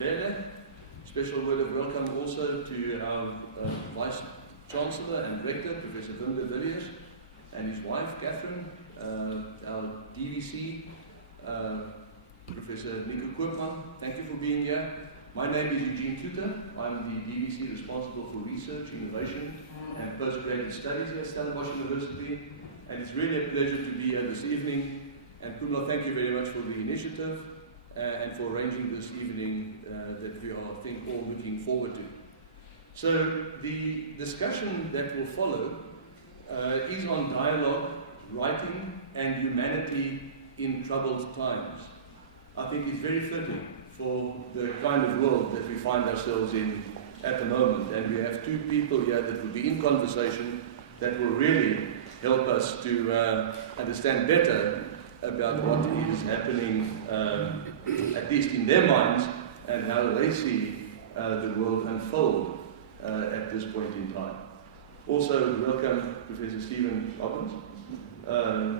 Ndebele. Special word of welcome also to our Vice Chancellor and Rector, Professor Njabulo, and his wife, Catherine, our DVC, Professor Nico Koopman. Thank you for being here. My name is Eugene Tutor. I'm the DVC responsible for research, innovation, and postgraduate studies at Stellenbosch University. And it's really a pleasure to be here this evening. And Pumla, thank you very much for the initiative and for arranging this evening that we are, I think, all looking forward to. So the discussion that will follow is on dialogue, writing, and humanity in troubled times. I think it's very fitting for the kind of world that we find ourselves in at the moment. And we have two people here that will be in conversation that will really help us to understand better about what is happening, at least in their minds, and how they see the world unfold at this point in time. Also, welcome Professor Stephen Robbins.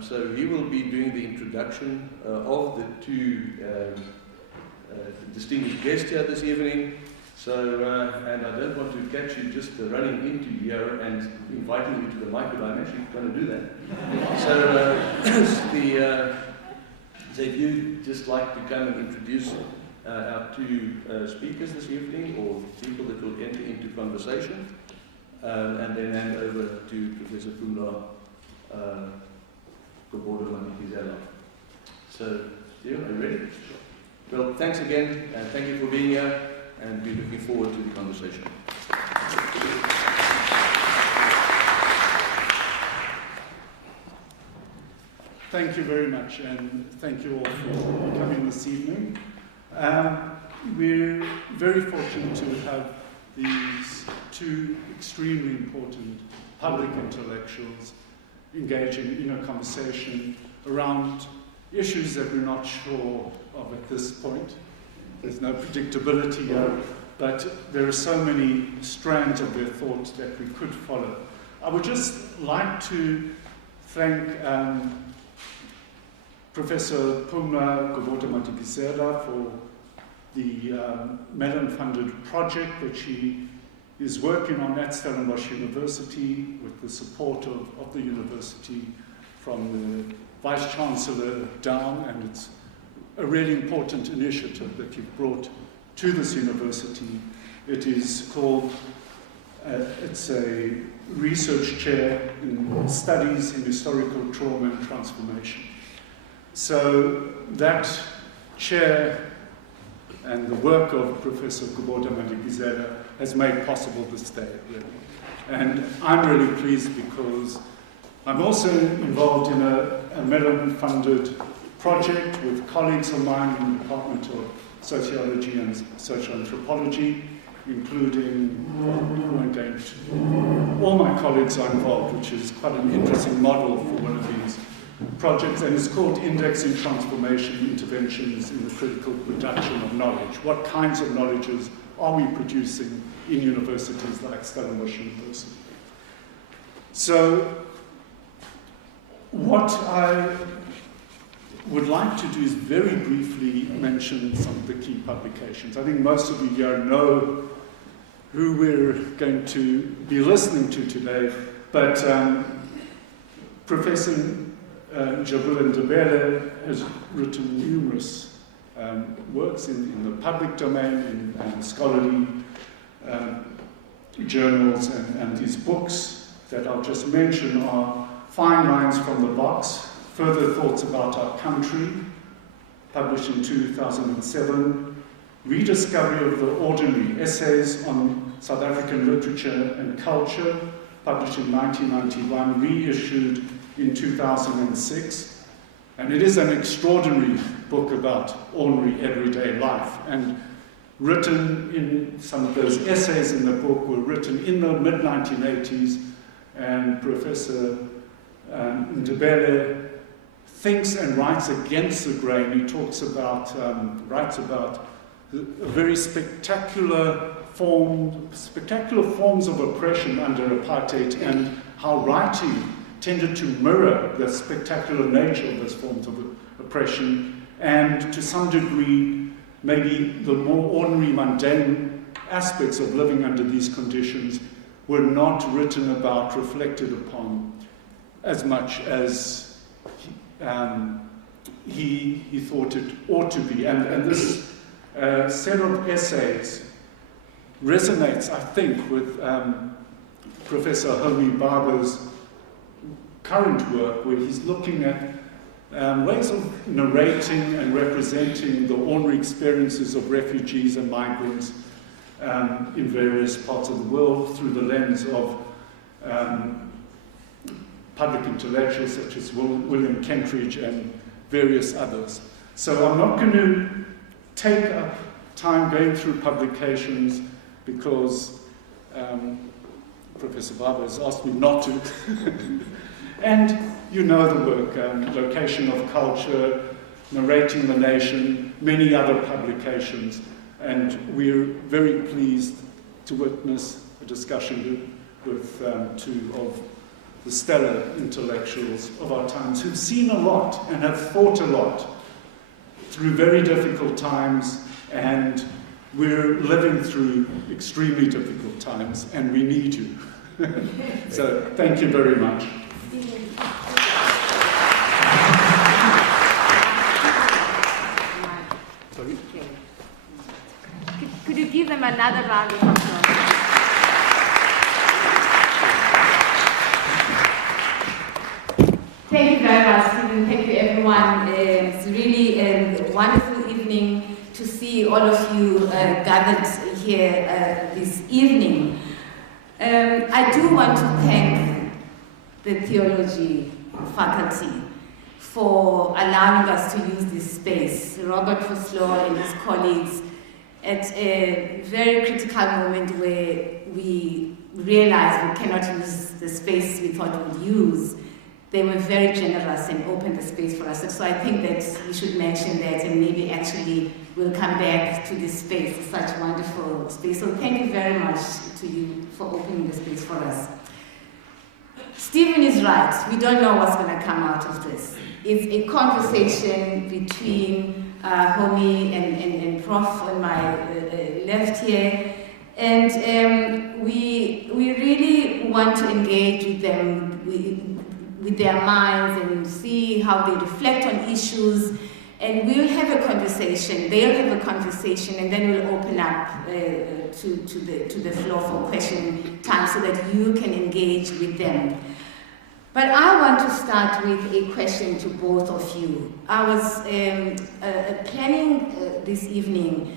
So he will be doing the introduction of the two distinguished guests here this evening. So, and I don't want to catch you just running into here and inviting you to the mic, but I'm actually going to do that. So, so if you'd just like to come and introduce our two speakers this evening, or people that will enter into conversation, and then hand over to Professor Pumla Gobodo-Madikizela. So, Stephen, are you ready? Sure. Well, thanks again, and thank you for being here, and we're looking forward to the conversation. Thank you very much, and thank you all for coming this evening. We're very fortunate to have these two extremely important public intellectuals engaging in a conversation around issues that we're not sure of at this point. There's no predictability here, but there are so many strands of their thought that we could follow. I would just like to thank Professor Pumla Gobodo-Madikizela for the Mellon-funded project that she is working on at Stellenbosch University with the support of the university from the Vice Chancellor down, and it's a really important initiative that you've brought to this university. It is called, it's a research chair in studies in historical trauma and transformation. So that chair and the work of Professor Gobodo-Madikizela has made possible this day, really. And I'm really pleased because I'm also involved in a Mellon-funded project with colleagues of mine in the Department of Sociology and Social Anthropology, including, all my colleagues are involved, which is quite an interesting model for one of these projects, and it's called Indexing Transformation Interventions in the Critical Production of Knowledge. What kinds of knowledges are we producing in universities like Stellenbosch University? So, what I would like to do is very briefly mention some of the key publications. I think most of you here know who we're going to be listening to today, but Professor Njabulo Ndebele has written numerous works in the public domain, in scholarly journals, and these books that I'll just mention are Fine Lines from the Box, Further Thoughts About Our Country, published in 2007, Rediscovery of the Ordinary, Essays on South African Literature and Culture, published in 1991, reissued in 2006, and it is an extraordinary book about ordinary everyday life, and written in, some of those essays in the book were written in the mid-1980s, and Professor Ndebele thinks and writes against the grain. He talks about, writes about a very spectacular forms of oppression under apartheid, and how writing tended to mirror the spectacular nature of those forms of oppression, and to some degree maybe the more ordinary, mundane aspects of living under these conditions were not written about, reflected upon, as much as he thought it ought to be. And this set of essays resonates, I think, with Professor Homi Bhabha's current work, where he's looking at ways of narrating and representing the ordinary experiences of refugees and migrants in various parts of the world through the lens of public intellectuals such as William Kentridge and various others. So I'm not going to take up time going through publications because Professor Bhabha has asked me not to. And you know the work, Location of Culture, Narrating the Nation, many other publications. And we're very pleased to witness a discussion with two of the stellar intellectuals of our times who've seen a lot and have thought a lot through very difficult times, and we're living through extremely difficult times, and we need you. So thank you very much. Sorry? Could you give them another round of applause? Thank you very much, Stephen. Thank you, everyone. It's really a wonderful evening to see all of you gathered here this evening. I do want to thank the theology faculty for allowing us to use this space. Robert Foslow and his colleagues, at a very critical moment where we realized we cannot use the space we thought we would use, they were very generous and opened the space for us. So I think that we should mention that, and maybe actually we'll come back to this space. It's such a wonderful space. So thank you very much to you for opening the space for us. Stephen is right. We don't know what's going to come out of this. It's a conversation between Homi and Prof on my left here. And we really want to engage with them, with their minds, and see how they reflect on issues. And we'll have a conversation, they'll have a conversation, and then we'll open up to the floor for question time so that you can engage with them. But I want to start with a question to both of you. I was planning this evening,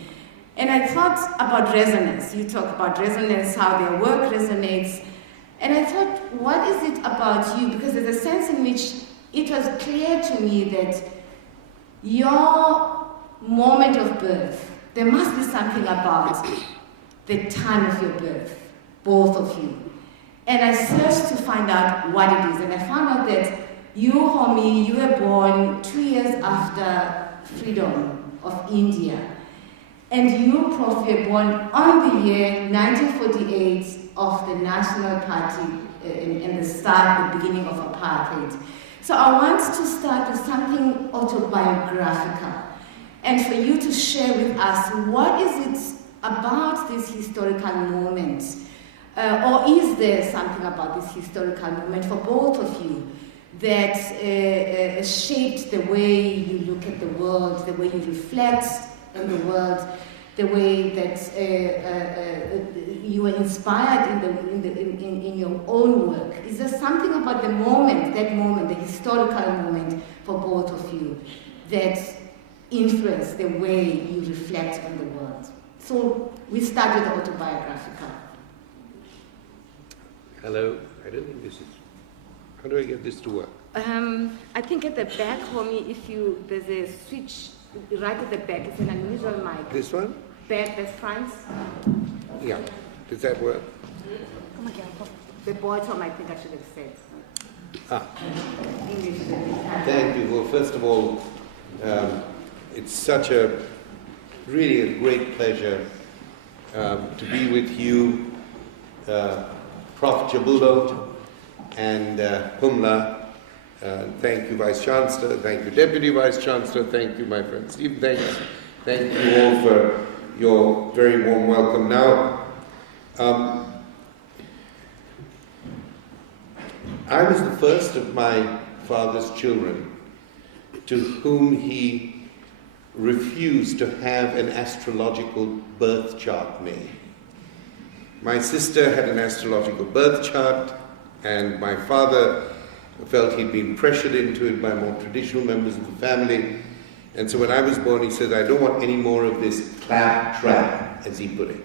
and I thought about resonance. You talk about resonance, how their work resonates. And I thought, what is it about you? Because there's a sense in which it was clear to me that your moment of birth, there must be something about the time of your birth, both of you. And I searched to find out what it is. And I found out that you, Homi, you were born 2 years after freedom of India. And you, Prof, were born on the year 1948 of the National Party in the start, the beginning of apartheid. So I want to start with something autobiographical, and for you to share with us what is it about this historical moment, or is there something about this historical moment for both of you that shaped the way you look at the world, the way you reflect on the world, the way that you were inspired in your own work? Is there something about the moment, that moment, the historical moment for both of you that influenced the way you reflect on the world? So we start with the autobiographical. Hello, I don't think this is, how do I get this to work? I think at the back, Homi, there's a switch right at the back. It's an unusual mic. This one? Back, the front. Yeah. Does that work? The bottom, I think I should have said. English. Thank you. Well, first of all, it's really a great pleasure to be with you, Prof. Njabulo and Humla. Thank you, Vice Chancellor. Thank you, Deputy Vice Chancellor. Thank you, my friend Steve. Thanks Thank you all for your very warm welcome. Now, I was the first of my father's children to whom he refused to have an astrological birth chart made. My sister had an astrological birth chart, and my father felt he'd been pressured into it by more traditional members of the family. And so when I was born, he said, I don't want any more of this clap-trap, as he put it.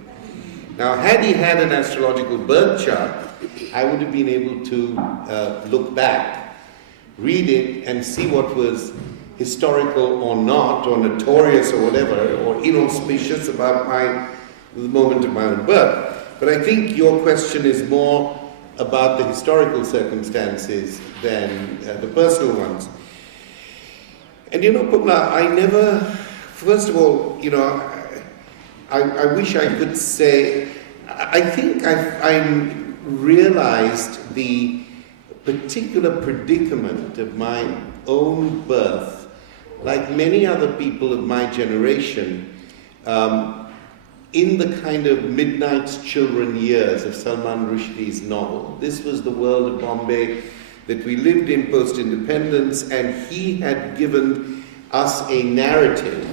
Now, had he had an astrological birth chart, I would have been able to look back, read it, and see what was historical or not, or notorious or whatever, or inauspicious about the moment of my own birth. But I think your question is more about the historical circumstances than the personal ones. And you know, Pumla, I never, first of all, you know, I wish I could say, I think I realized the particular predicament of my own birth, like many other people of my generation, in the kind of Midnight's Children years of Salman Rushdie's novel. This was the world of Bombay that we lived in post-independence, and he had given us a narrative.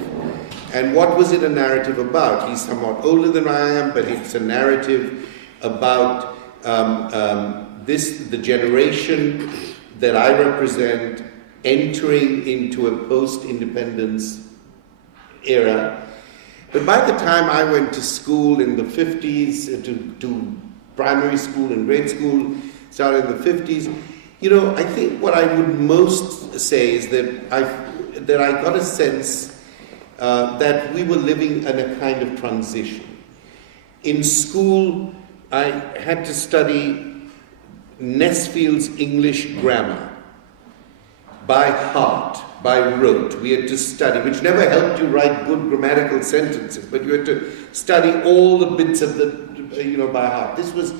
And what was it a narrative about? He's somewhat older than I am, but it's a narrative about the generation that I represent entering into a post-independence era. But by the time I went to school in the 50s, to primary school and grade school, started in the 50s, you know, I think what I would most say is that I got a sense that we were living in a kind of transition. In school, I had to study Nesfield's English grammar by heart, by rote. We had to study, which never helped you write good grammatical sentences, but you had to study all the bits of the, you know, by heart. This was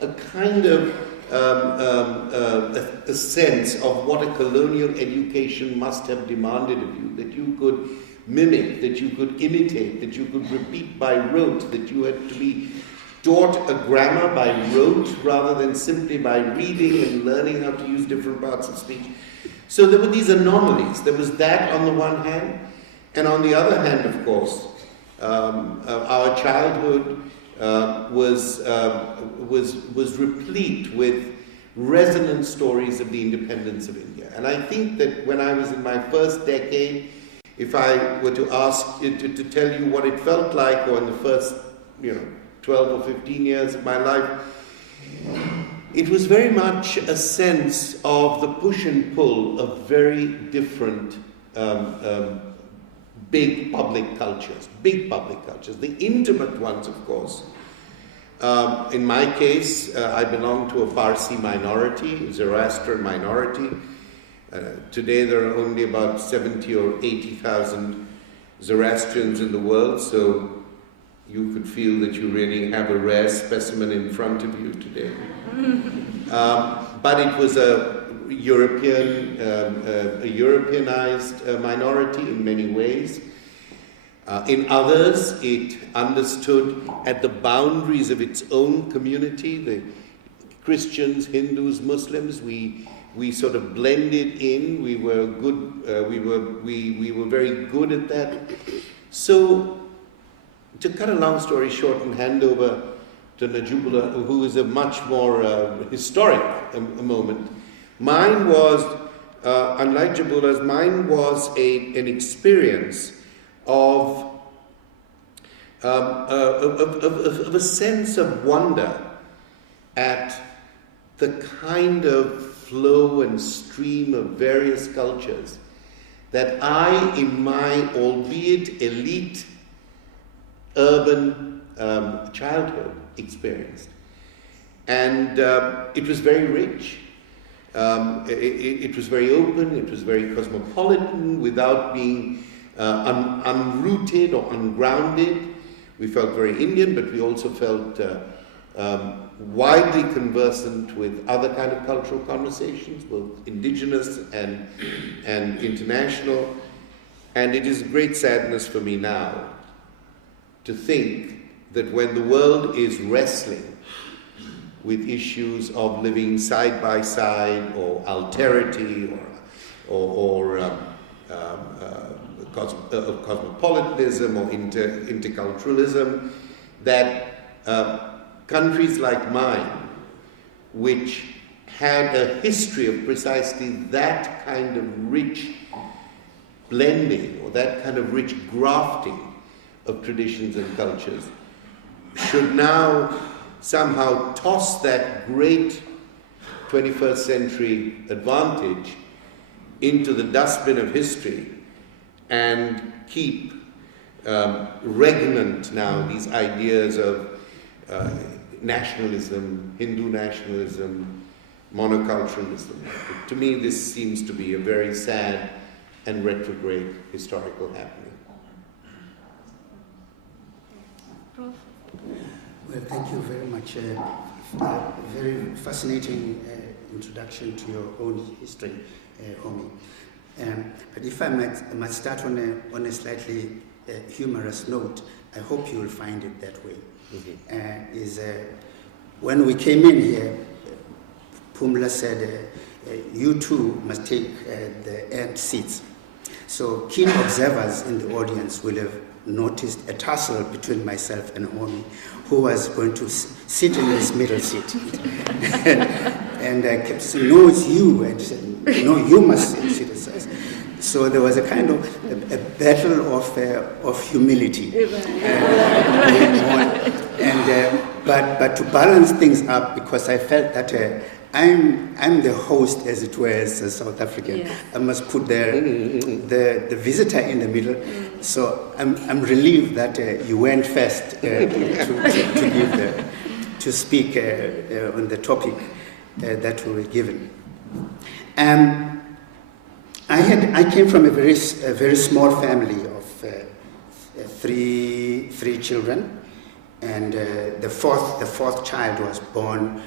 a kind of a sense of what a colonial education must have demanded of you, that you could mimic, that you could imitate, that you could repeat by rote, that you had to be taught a grammar by rote rather than simply by reading and learning how to use different parts of speech. So there were these anomalies. There was that on the one hand, and on the other hand, of course, our childhood was replete with resonant stories of the independence of India. And I think that when I was in my first decade, if I were to ask to tell you what it felt like, or in the first, 12 or 15 years of my life, it was very much a sense of the push and pull of very different big public cultures, the intimate ones, of course. In my case, I belong to a Parsi minority, Zoroastrian minority. Today there are only about 70 or 80,000 Zoroastrians in the world, so you could feel that you really have a rare specimen in front of you today. But it was a Europeanized minority in many ways. In others, it understood at the boundaries of its own community, the Christians, Hindus, Muslims, we sort of blended in. We were good. We were very good at that. So, to cut a long story short and hand over to Njabulo, who is a much more historic moment, mine was, unlike Njabulo's, mine was an experience of a sense of wonder at the kind of flow and stream of various cultures that I, in my albeit elite urban childhood, experienced. And it was very rich. It was very open, it was very cosmopolitan, without being unrooted or ungrounded. We felt very Indian, but we also felt widely conversant with other kind of cultural conversations, both indigenous and international. And it is a great sadness for me now to think that when the world is wrestling with issues of living side by side, or alterity, or cosmopolitanism, or interculturalism, that countries like mine, which had a history of precisely that kind of rich blending, or that kind of rich grafting of traditions and cultures, should now somehow toss that great 21st century advantage into the dustbin of history and keep regnant now these ideas of nationalism, Hindu nationalism, monoculturalism. To me, this seems to be a very sad and retrograde historical happening. Well, thank you very much. A very fascinating introduction to your own history, Homi. But if I might start on a slightly humorous note, I hope you will find it that way. Mm-hmm. When we came in here, Pumla said, you two must take the end seats. So keen observers in the audience will have noticed a tussle between myself and Homi, who was going to sit in this middle seat. and I kept saying, no, it's you. And he said, no, you must sit. So there was a kind of a battle of humility going on. But to balance things up, because I felt that I'm the host, as it were, as a South African. Yeah. I must put the visitor in the middle. So I'm relieved that you went first to speak on the topic that we were given. I came from a very small family of three children, and the fourth child was born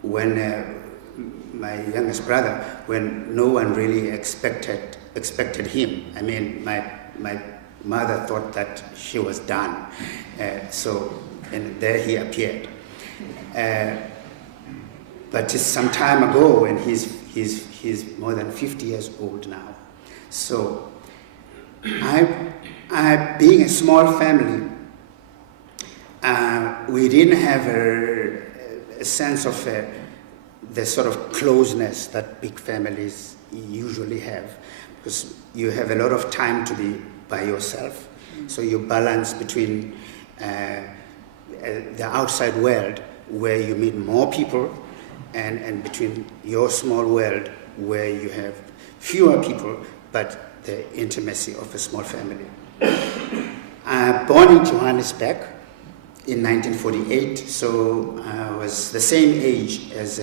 when my youngest brother, when no one really expected him. I mean, my mother thought that she was done, and there he appeared. But it's some time ago, and he's more than 50 years old now. So, being a small family, we didn't have a sense of the sort of closeness that big families usually have, because you have a lot of time to be by yourself. So you balance between the outside world, where you meet more people, and between your small world, where you have fewer people, but the intimacy of a small family. Born in Johannesburg in 1948, so I was the same age as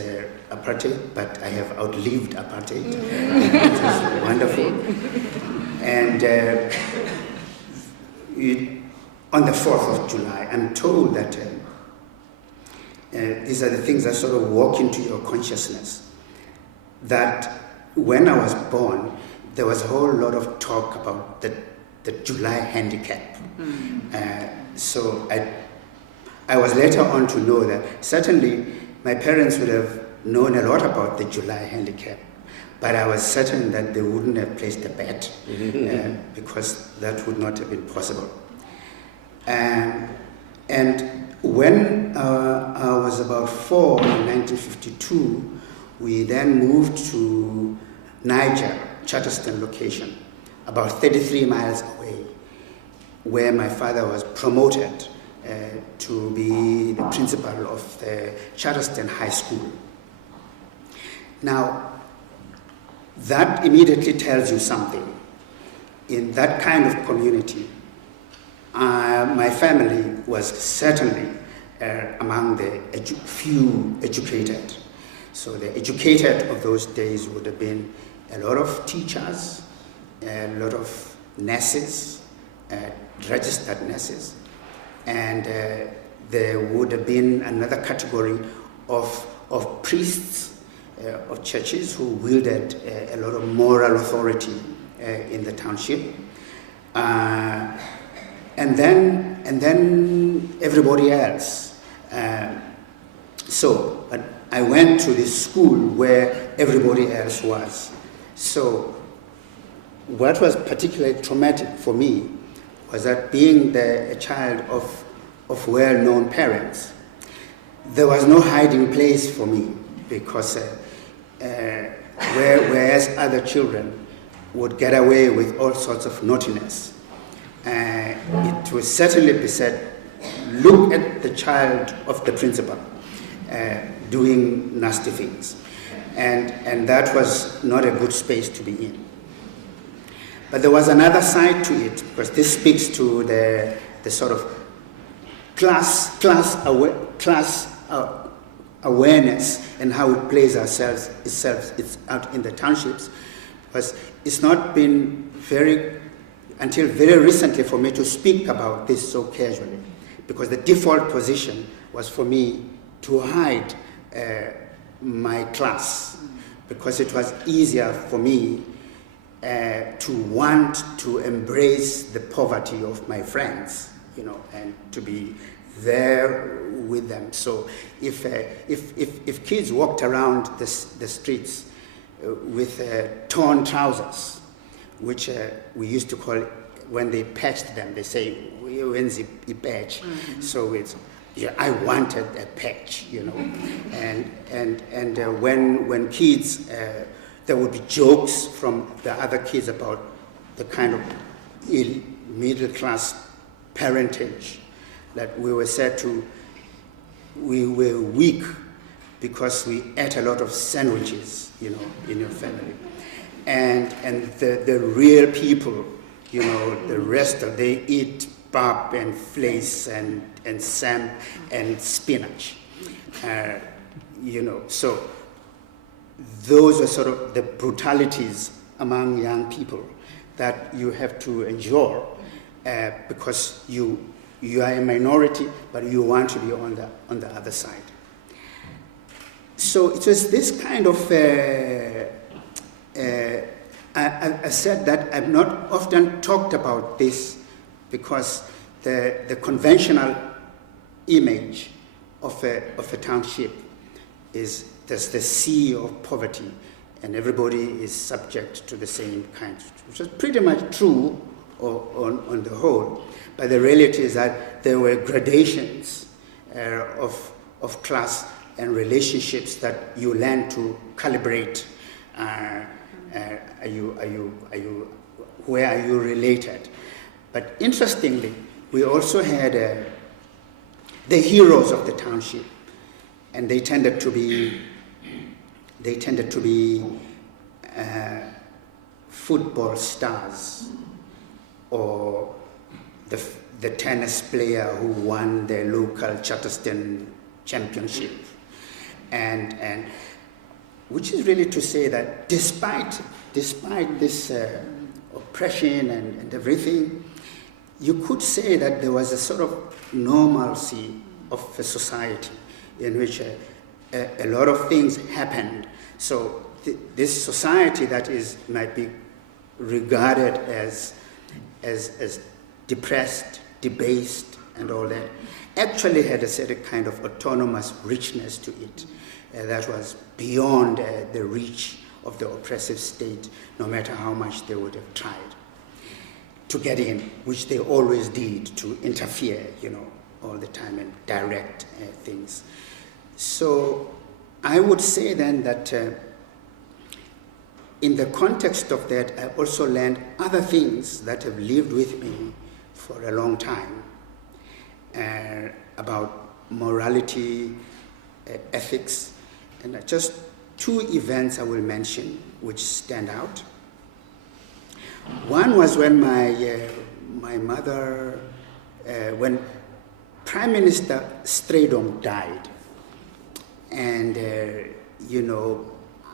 apartheid, but I have outlived apartheid, which is wonderful. And on the 4th of July, I'm told that these are the things that sort of walk into your consciousness, that when I was born, there was a whole lot of talk about the July handicap. So I was later on to know that certainly my parents would have known a lot about the July handicap, but I was certain that they wouldn't have placed a bet because that would not have been possible. And when I was about 4 in 1952, we then moved to Niger, Charleston location, about 33 miles away, where my father was promoted to be the principal of the Charleston High School. Now, that immediately tells you something. In that kind of community, my family was certainly among the few educated. So the educated of those days would have been a lot of teachers, a lot of nurses, registered nurses, and there would have been another category of priests of churches who wielded a lot of moral authority in the township. And then everybody else. But I went to this school where everybody else was. So what was particularly traumatic for me was that being a child of well-known parents, there was no hiding place for me, because whereas other children would get away with all sorts of naughtiness, it would certainly be said, look at the child of the principal doing nasty things. And that was not a good space to be in. But there was another side to it, because this speaks to the sort of class awareness and how it plays it's out in the townships. Because it's not been until very recently for me to speak about this so casually, because the default position was for me to hide my class, because it was easier for me to want to embrace the poverty of my friends, and to be there with them. So if kids walked around the streets with torn trousers, which we used to call, when they patched them, they say, when's the patch? Mm-hmm. So it's, I wanted a patch, and when kids, there would be jokes from the other kids about the kind of middle-class parentage, that we were said to, we were weak because we ate a lot of sandwiches, in your family. And the real people, the rest of, they eat pap and fleece and sam and spinach, so those are sort of the brutalities among young people that you have to endure, because you are a minority, but you want to be on the other side. So it was this kind of I said that I've not often talked about this, because the conventional image of a township is there's the sea of poverty, and everybody is subject to the same kind, which is pretty much true on the whole. But the reality is that there were gradations of class and relationships that you learn to calibrate. Where are you related? But interestingly, we also had the heroes of the township, and they tended to be football stars, or the tennis player who won the local Charterstone championship, and which is really to say that despite this oppression and everything, you could say that there was a sort of normalcy of a society in which a lot of things happened. So this society that might be regarded as depressed, debased, and all that, actually had a certain kind of autonomous richness to it that was beyond the reach of the oppressive state, no matter how much they would have tried to get in, which they always did, to interfere, all the time and direct things. So I would say then that in the context of that, I also learned other things that have lived with me for a long time, about morality, ethics, and just two events I will mention which stand out. One was when my mother, when Prime Minister Stradom died, and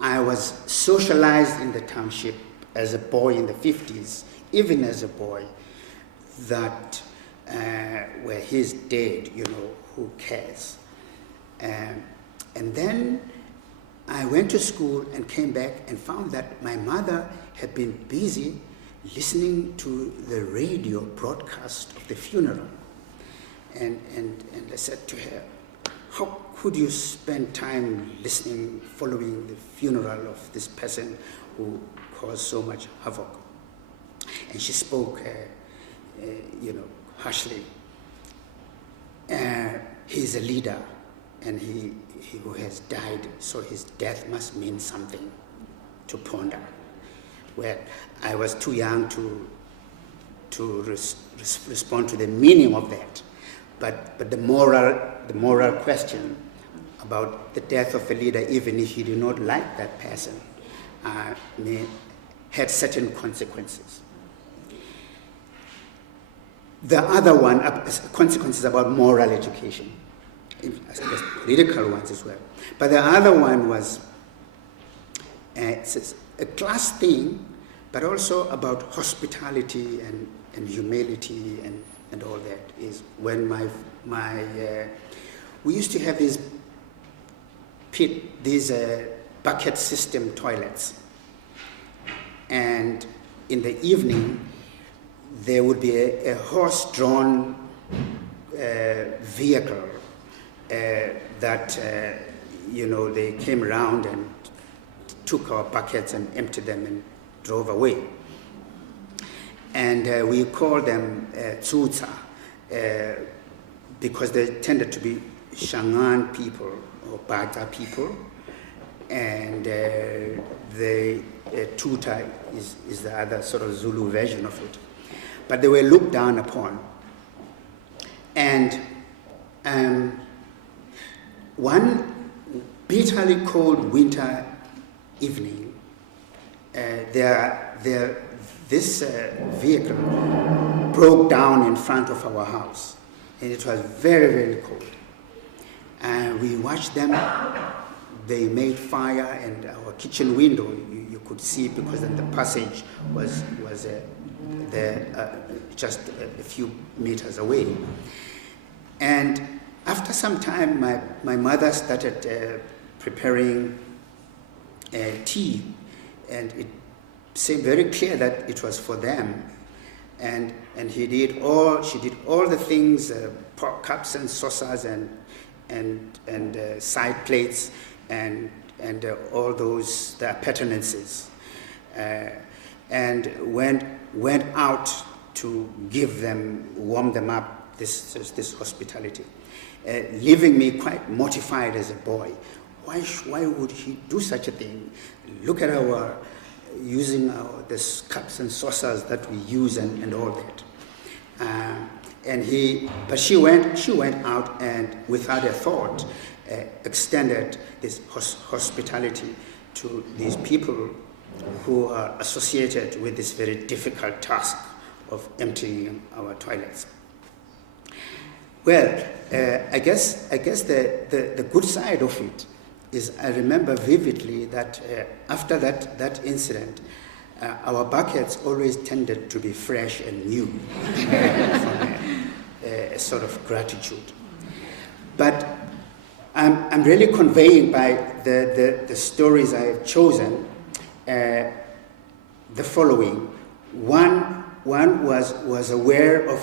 I was socialized in the township as a boy in the 50s, even as a boy, that where he's dead, who cares? And then I went to school and came back and found that my mother had been busy listening to the radio broadcast of the funeral. And I said to her, how could you spend time listening, following the funeral of this person who caused so much havoc? And she spoke, harshly. He's a leader, and he who has died, so his death must mean something to ponder. Well, I was too young to respond to the meaning of that, but the moral question about the death of a leader, even if you do not like that person, had certain consequences. The other one, consequences about moral education, political ones as well. But the other one was it's a class thing, but also about hospitality and humility and all that. Is when we used to have these bucket system toilets, and in the evening there would be a horse-drawn vehicle that they came around and took our buckets and emptied them and drove away. And we called them tsutsa because they tended to be Shangaan people or Bata people, and the tuta is the other sort of Zulu version of it. But they were looked down upon. And one bitterly cold winter evening, this vehicle broke down in front of our house, and it was very, very cold. And we watched them. They made fire, and our kitchen window you could see, because then the passage was just a few meters away. And after some time, my mother started preparing tea, and it seemed very clear that it was for them. And she did all the things, cups and saucers and side plates and all those the appurtenances, and went out to give them, warm them up, this hospitality, leaving me quite mortified as a boy. Why would he do such a thing? Look at using this cups and saucers that we use and all that. But she went out and without a thought extended this hospitality to these people who are associated with this very difficult task of emptying our toilets. Well, I guess the good side of it is I remember vividly that after that incident, our buckets always tended to be fresh and new from a sort of gratitude. But I'm really conveying by the stories I have chosen the following. One was aware of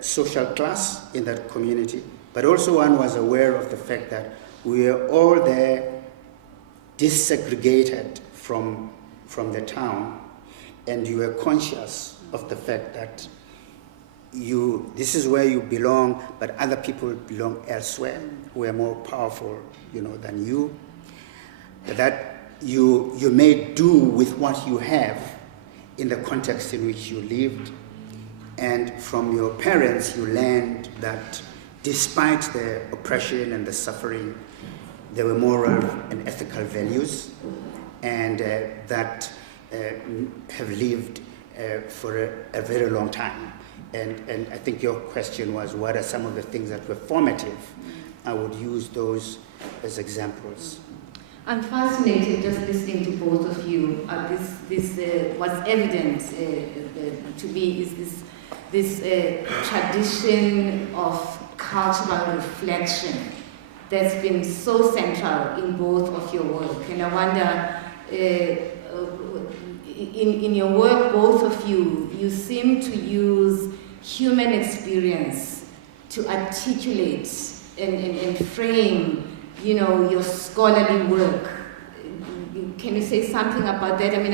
social class in that community, but also one was aware of the fact that we were all there disaggregated from the town, and you were conscious of the fact that this is where you belong, but other people belong elsewhere who are more powerful, than you. That you may do with what you have in the context in which you lived, and from your parents you learned that despite the oppression and the suffering, there were moral and ethical values, and that have lived for a very long time. And I think your question was, what are some of the things that were formative? I would use those as examples. I'm fascinated just listening to both of you. This what's evident to me is this tradition of cultural reflection that's been so central in both of your work. And I wonder, in your work, both of you, you seem to use human experience to articulate and frame, you know, your scholarly work. Can you say something about that? I mean,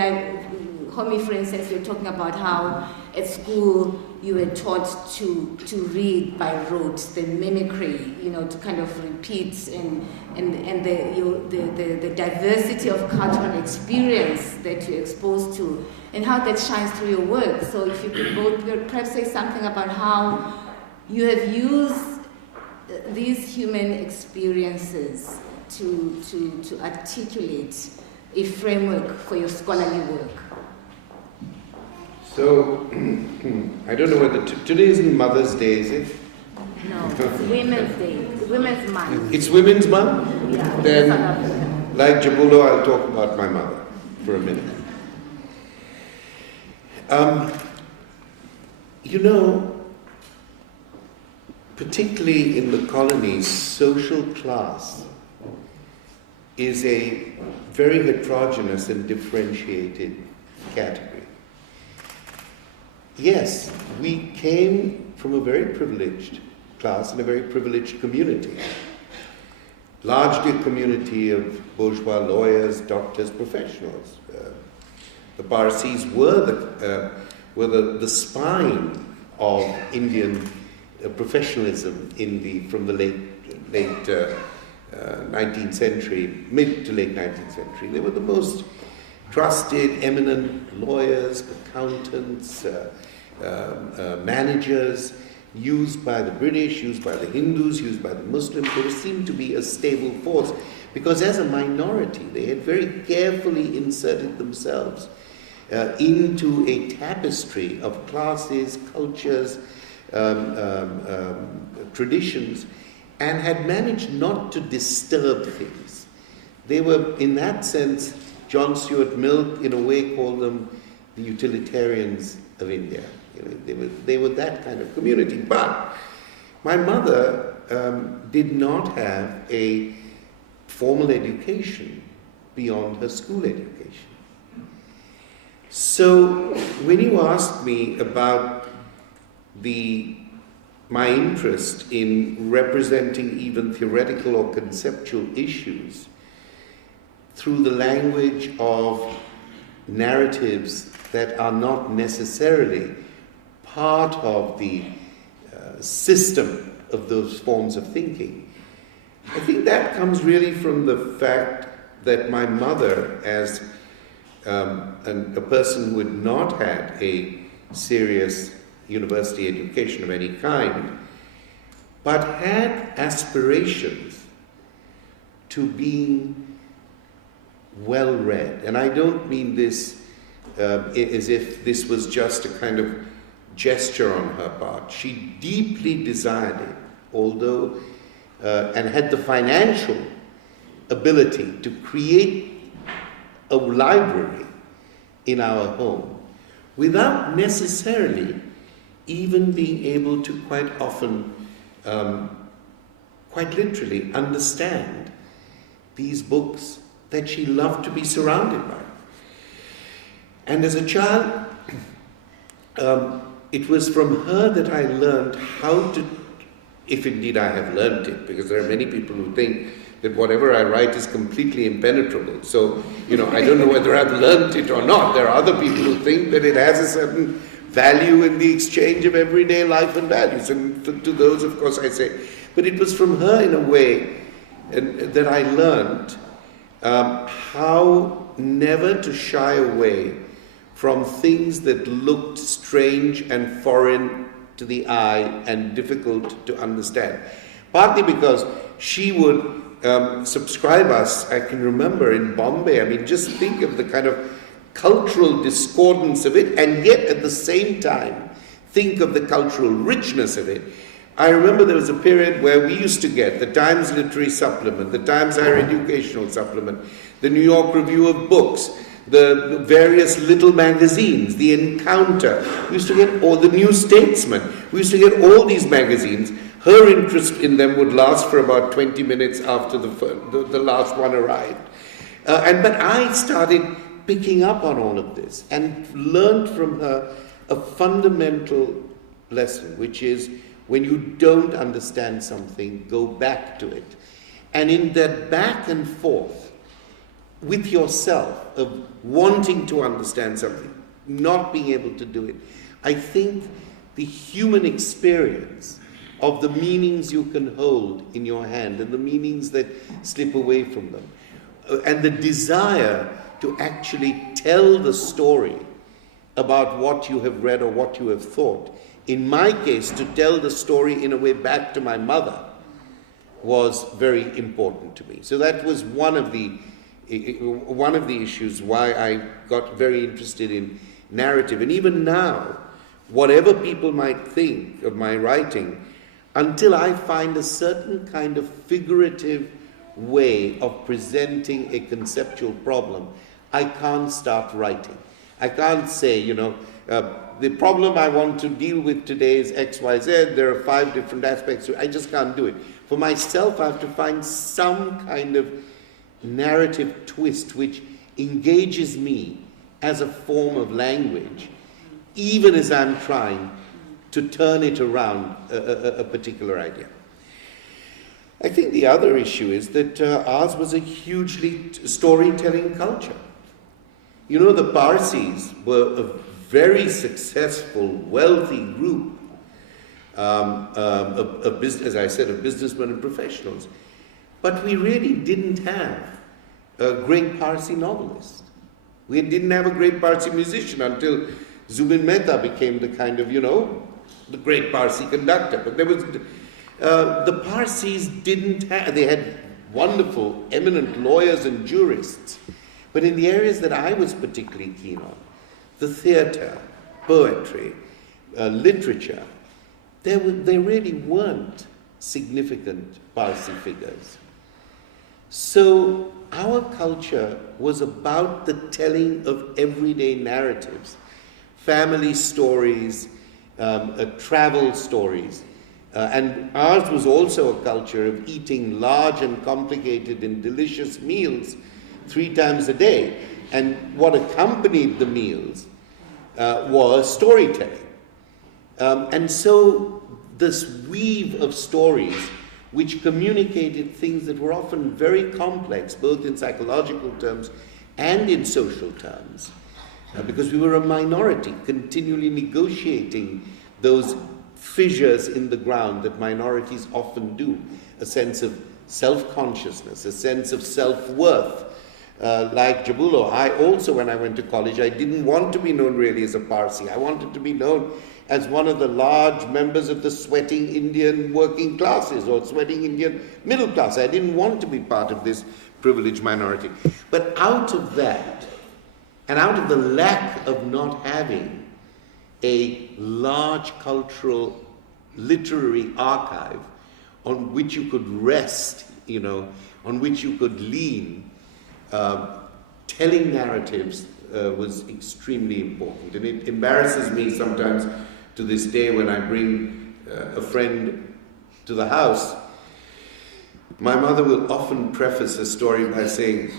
Homi, for instance, you're talking about how at school you were taught to read by rote, the mimicry, you know, to kind of repeat and the diversity of cultural experience that you're exposed to, and how that shines through your work. So if you could both perhaps say something about how you have used these human experiences to articulate a framework for your scholarly work. So, I don't know whether today isn't Mother's Day, is it? No, it's Women's Day, it's Women's Month. It's Women's Month? Yeah. Then, like Njabulo, I'll talk about my mother for a minute. You know, particularly in the colonies, social class is a very heterogeneous and differentiated category. Yes, we came from a very privileged class and a very privileged community. Largely a community of bourgeois lawyers, doctors, professionals. The Parsis were the spine of Indian professionalism from the late 19th century, mid to late 19th century. They were the most trusted, eminent lawyers, accountants, managers, used by the British, used by the Hindus, used by the Muslims. They seemed to be a stable force because as a minority, they had very carefully inserted themselves into a tapestry of classes, cultures, traditions, and had managed not to disturb things. They were, in that sense, John Stuart Mill, in a way, called them the utilitarians of India. You know, they were that kind of community. But my mother did not have a formal education beyond her school education. So when you asked me about my interest in representing even theoretical or conceptual issues through the language of narratives that are not necessarily part of the system of those forms of thinking, I think that comes really from the fact that my mother, as a person who had not had a serious university education of any kind, but had aspirations to being well-read. And I don't mean this as if this was just a kind of gesture on her part. She deeply desired it, although, and had the financial ability to create a library in our home without necessarily even being able to quite often, quite literally, understand these books that she loved to be surrounded by. And as a child, it was from her that I learned how to, if indeed I have learned it, because there are many people who think that whatever I write is completely impenetrable. So, you know, I don't know whether I've learned it or not. There are other people who think that it has a certain value in the exchange of everyday life and values. And to those, of course, I say. But it was from her, in a way, that I learned how never to shy away from things that looked strange and foreign to the eye and difficult to understand. Partly because she would subscribe us, I can remember in Bombay, I mean, just think of the kind of cultural discordance of it, and yet at the same time, think of the cultural richness of it. I remember there was a period where we used to get the Times Literary Supplement, the Times Higher Educational Supplement, the New York Review of Books, the various little magazines, the Encounter. We used to get all the New Statesman. We used to get all these magazines. Her interest in them would last for about 20 minutes after the last one arrived. But I started picking up on all of this and learned from her a fundamental lesson, which is when you don't understand something, go back to it. And in that back and forth with yourself of wanting to understand something, not being able to do it, I think the human experience of the meanings you can hold in your hand and the meanings that slip away from them, and the desire to actually tell the story about what you have read or what you have thought. In my case, to tell the story in a way back to my mother was very important to me. So that was one of the issues why I got very interested in narrative. And even now, whatever people might think of my writing, until I find a certain kind of figurative way of presenting a conceptual problem, I can't start writing. I can't say, the problem I want to deal with today is X, Y, Z. There are 5 different aspects. I just can't do it. For myself, I have to find some kind of narrative twist which engages me as a form of language, even as I'm trying to turn it around a particular idea. I think the other issue is that ours was a hugely storytelling culture. The Parsis were a very successful, wealthy group of business, as I said, of businessmen and professionals. But we really didn't have a great Parsi novelist. We didn't have a great Parsi musician until Zubin Mehta became the kind of, the great Parsi conductor. But there was, the Parsis didn't have, they had wonderful, eminent lawyers and jurists. But in the areas that I was particularly keen on, the theatre, poetry, literature, they really weren't significant Parsi figures. So our culture was about the telling of everyday narratives, family stories, travel stories. And ours was also a culture of eating large and complicated and delicious meals 3 times a day. And what accompanied the meals was storytelling. And so this weave of stories which communicated things that were often very complex, both in psychological terms and in social terms, because we were a minority, continually negotiating those fissures in the ground that minorities often do, a sense of self-consciousness, a sense of self-worth. Like Njabulo, I also, when I went to college, I didn't want to be known really as a Parsi. I wanted to be known as one of the large members of the sweating Indian working classes or sweating Indian middle class. I didn't want to be part of this privileged minority. But out of that, and out of the lack of not having a large cultural literary archive on which you could rest, on which you could lean, telling narratives was extremely important. And it embarrasses me sometimes to this day when I bring a friend to the house. My mother will often preface a story by saying,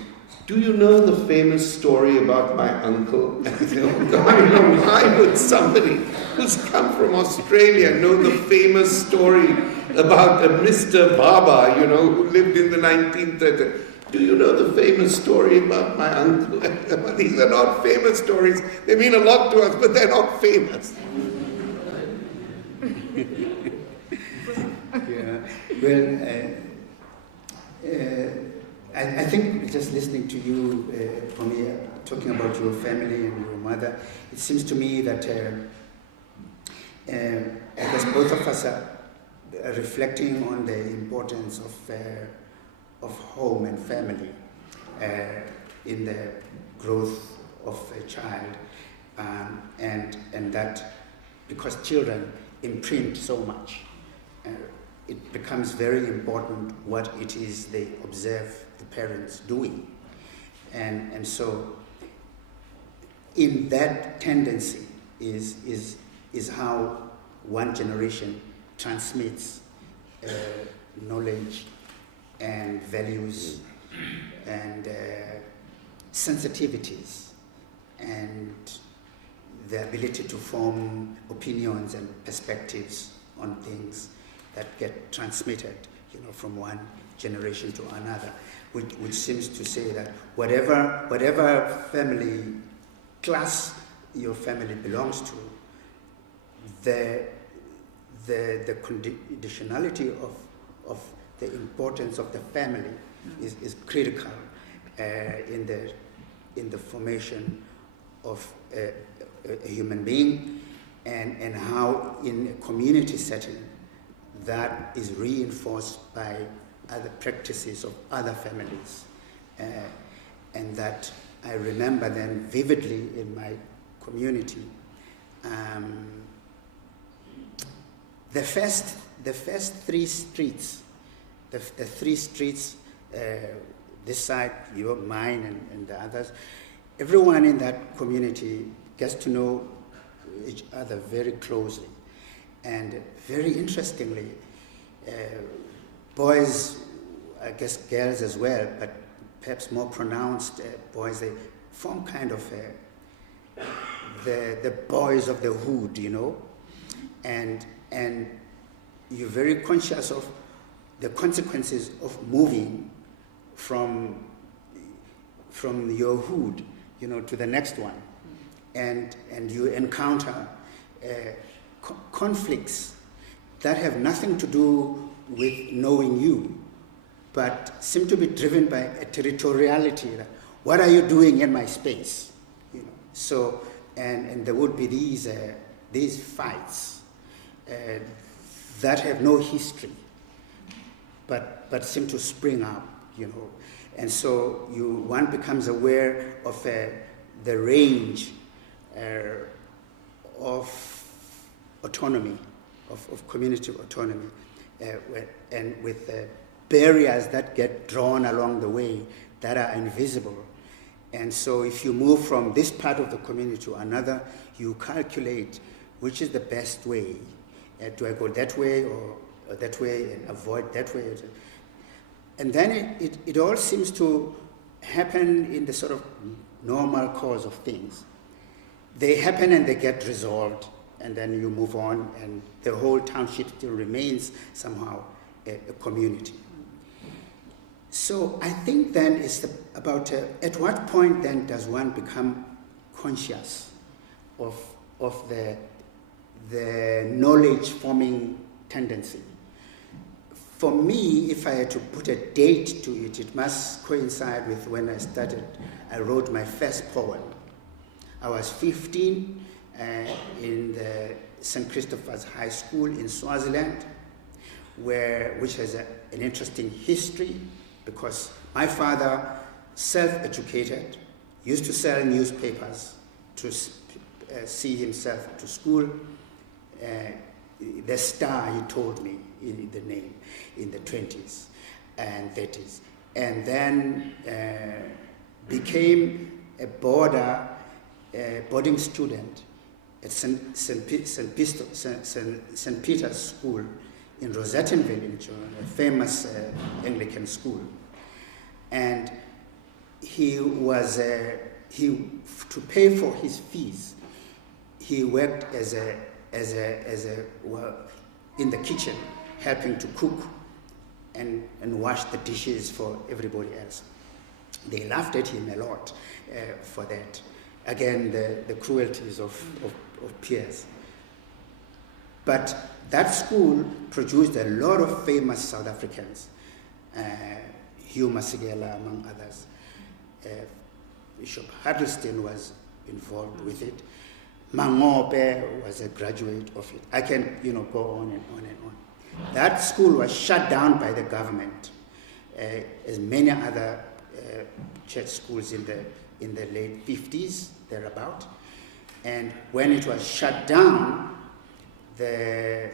"Do you know the famous story about my uncle?" And I say, "Oh God, why would somebody who's come from Australia know the famous story about a Mr. Bhabha, who lived in the 1930s? Do you know the famous story about my uncle?" These are not famous stories. They mean a lot to us, but they're not famous. I think just listening to you, Homi, talking about your family and your mother, it seems to me that I guess both of us are reflecting on the importance of home and family in the growth of a child, and that because children imprint so much, it becomes very important what it is they observe the parents doing, and so in that tendency is how one generation transmits knowledge and values and sensitivities and the ability to form opinions and perspectives on things that get transmitted, from one generation to another, which seems to say that whatever family class your family belongs to, the conditionality of the importance of the family is critical in the formation of a human being, and how in a community setting that is reinforced by other practices of other families, and that I remember then vividly in my community. The first 3 streets, the 3 streets, this side, mine, and the others, everyone in that community gets to know each other very closely. And very interestingly, boys, I guess girls as well, but perhaps more pronounced, boys, they form kind of the boys of the hood, and you're very conscious of the consequences of moving from your hood, to the next one, and you encounter conflicts that have nothing to do with knowing you, but seem to be driven by a territoriality. What are you doing in my space? So, and there would be these fights that have no history, but seem to spring up, and so one becomes aware of the range of autonomy, of community autonomy, and with barriers that get drawn along the way that are invisible. And so if you move from this part of the community to another, you calculate which is the best way. Do I go that way or that way and avoid that way? And then it all seems to happen in the sort of normal course of things. They happen and they get resolved, and then you move on, and the whole township still remains somehow a community. So I think then it's about at what point then does one become conscious of the knowledge-forming tendency? For me, if I had to put a date to it, it must coincide with when I wrote my first poem. I was 15 in the St. Christopher's High School in Swaziland, which has an interesting history, because my father, self-educated, used to sell newspapers to see himself to school. The Star, he told me in the name, in the 20s and 30s, and then became a boarding student at St. Peter's School in Rosettenville, in Germany, a famous Anglican school. And to pay for his fees, he worked in the kitchen, helping to cook and wash the dishes for everybody else. They laughed at him a lot for that. Again, the cruelties of peers. But that school produced a lot of famous South Africans, Hugh Masekela among others. Bishop Huddleston was involved with it. Mangope was a graduate of it. I can, go on and on and on. That school was shut down by the government, as many other church schools in the late 50s, thereabout. And when it was shut down, the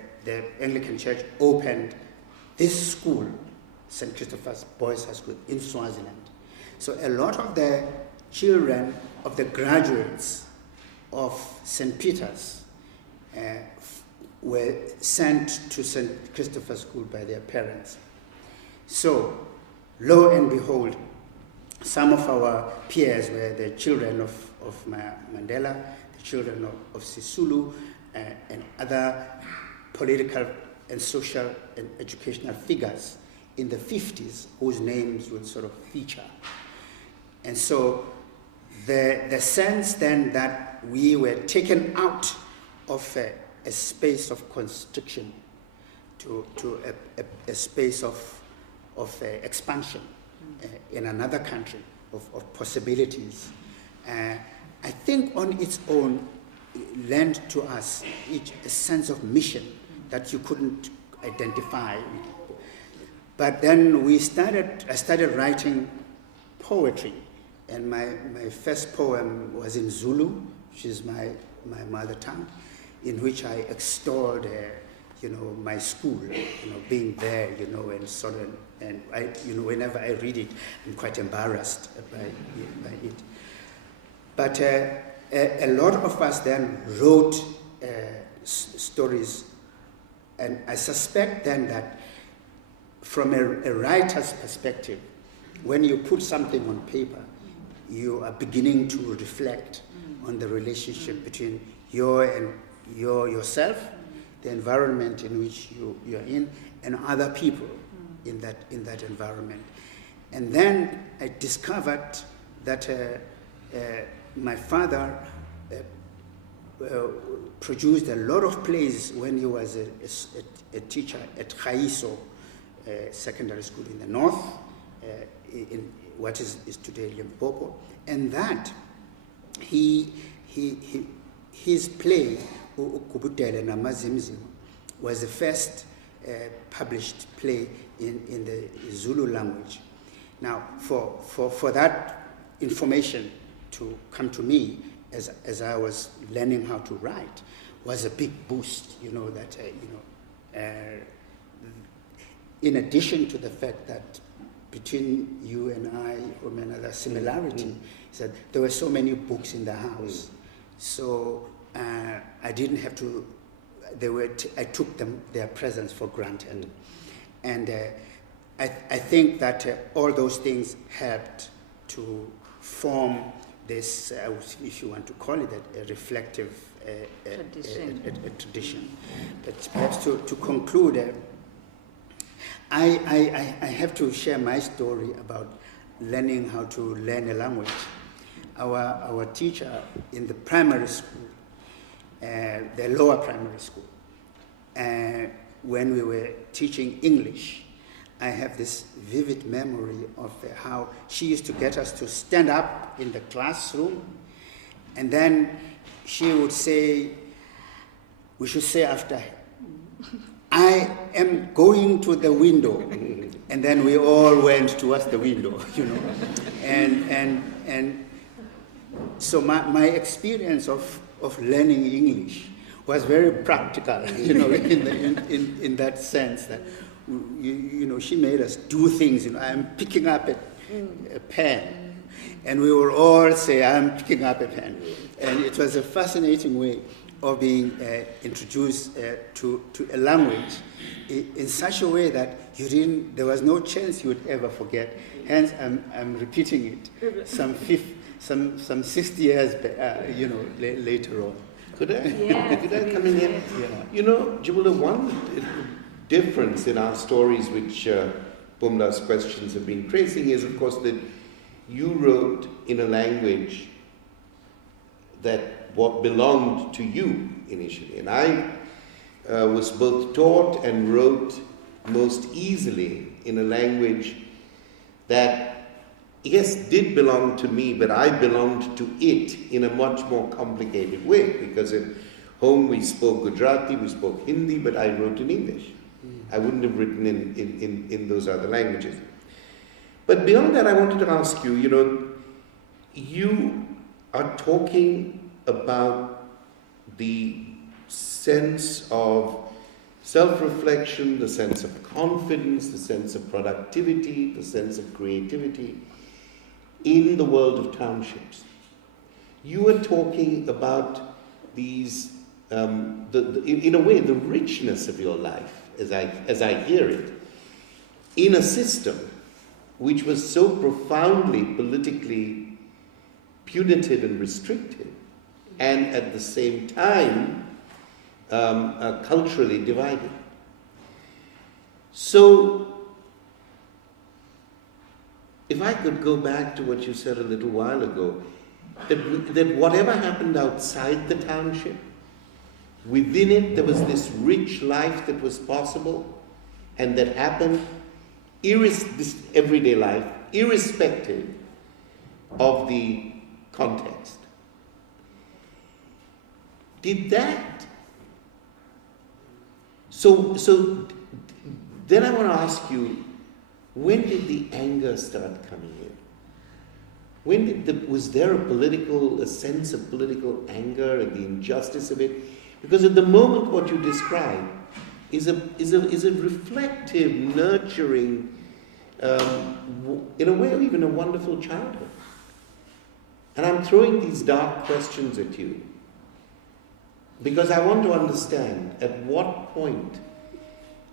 Anglican Church opened this school, St. Christopher's Boys High School in Swaziland. So a lot of the children of the graduates of St. Peter's were sent to St. Christopher's School by their parents. So, lo and behold, some of our peers were the children of Mandela, the children of Sisulu, and other political and social and educational figures in the 50s whose names would sort of feature. And so the sense then that we were taken out of a space of constriction to a space of expansion in another country, of possibilities, I think on its own lent to us each a sense of mission that you couldn't identify. But then I started writing poetry, and my first poem was in Zulu, which is my mother tongue, in which I extolled my school, being there, and sort of, and I, whenever I read it, I'm quite embarrassed by it. But a lot of us then wrote stories, and I suspect then that from a writer's perspective, when you put something on paper, you are beginning to reflect on the relationship between yourself, the environment in which you're in, and other people in that environment. And then I discovered that my father produced a lot of plays when he was a teacher at Khaiso Secondary School in the north, in what is today Limpopo, and that his play Ukubutele Namazimzim was the first published play in the Zulu language. Now, for that information to come to me as I was learning how to write was a big boost, in addition to the fact that between you and I, from another similarity, is that there were so many books in the house. So I didn't have to, I took their presence for granted. And I think that all those things helped to form this, if you want to call it a reflective tradition. But perhaps to conclude, I have to share my story about learning how to learn a language. Our teacher in the primary school, the lower primary school, when we were teaching English, I have this vivid memory of how she used to get us to stand up in the classroom, and then she would say, we should say after her, I am going to the window. And then we all went towards the window, And so my experience of learning English was very practical, in that sense that, she made us do things. I'm picking up a pen, and we will all say, I'm picking up a pen. And it was a fascinating way of being introduced to a language in such a way that there was no chance you would ever forget. Hence, I'm repeating it some 60 years, later on. Could I? Yeah. Could I come in here? Yeah. Njabulo, one difference in our stories, which Bumla's questions have been tracing, is, of course, that you wrote in a language that what belonged to you initially. And I was both taught and wrote most easily in a language that, yes, did belong to me, but I belonged to it in a much more complicated way, because at home we spoke Gujarati, we spoke Hindi, but I wrote in English. I wouldn't have written in those other languages. But beyond that, I wanted to ask you, you are talking about the sense of self-reflection, the sense of confidence, the sense of productivity, the sense of creativity in the world of townships. You are talking about these, in a way, the richness of your life, as I hear it, in a system which was so profoundly politically punitive and restrictive, and at the same time culturally divided. So, if I could go back to what you said a little while ago, that whatever happened outside the township, within it there was this rich life that was possible and that happened, this everyday life, irrespective of the context. Did that? So then I want to ask you, when did the anger start coming in? Was there a sense of political anger and the injustice of it? Because at the moment what you describe is a reflective, nurturing, in a way, even a wonderful childhood. And I'm throwing these dark questions at you because I want to understand at what point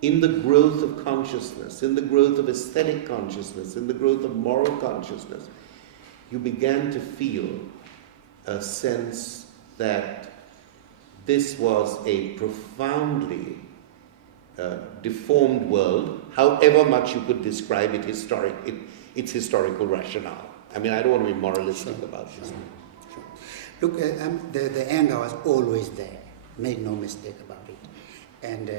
in the growth of consciousness, in the growth of aesthetic consciousness, in the growth of moral consciousness, you began to feel a sense that this was a profoundly deformed world, however much you could describe its historical rationale. I mean, I don't want to be moralistic about this. Sure. Look, the anger was always there. Make no mistake about it. And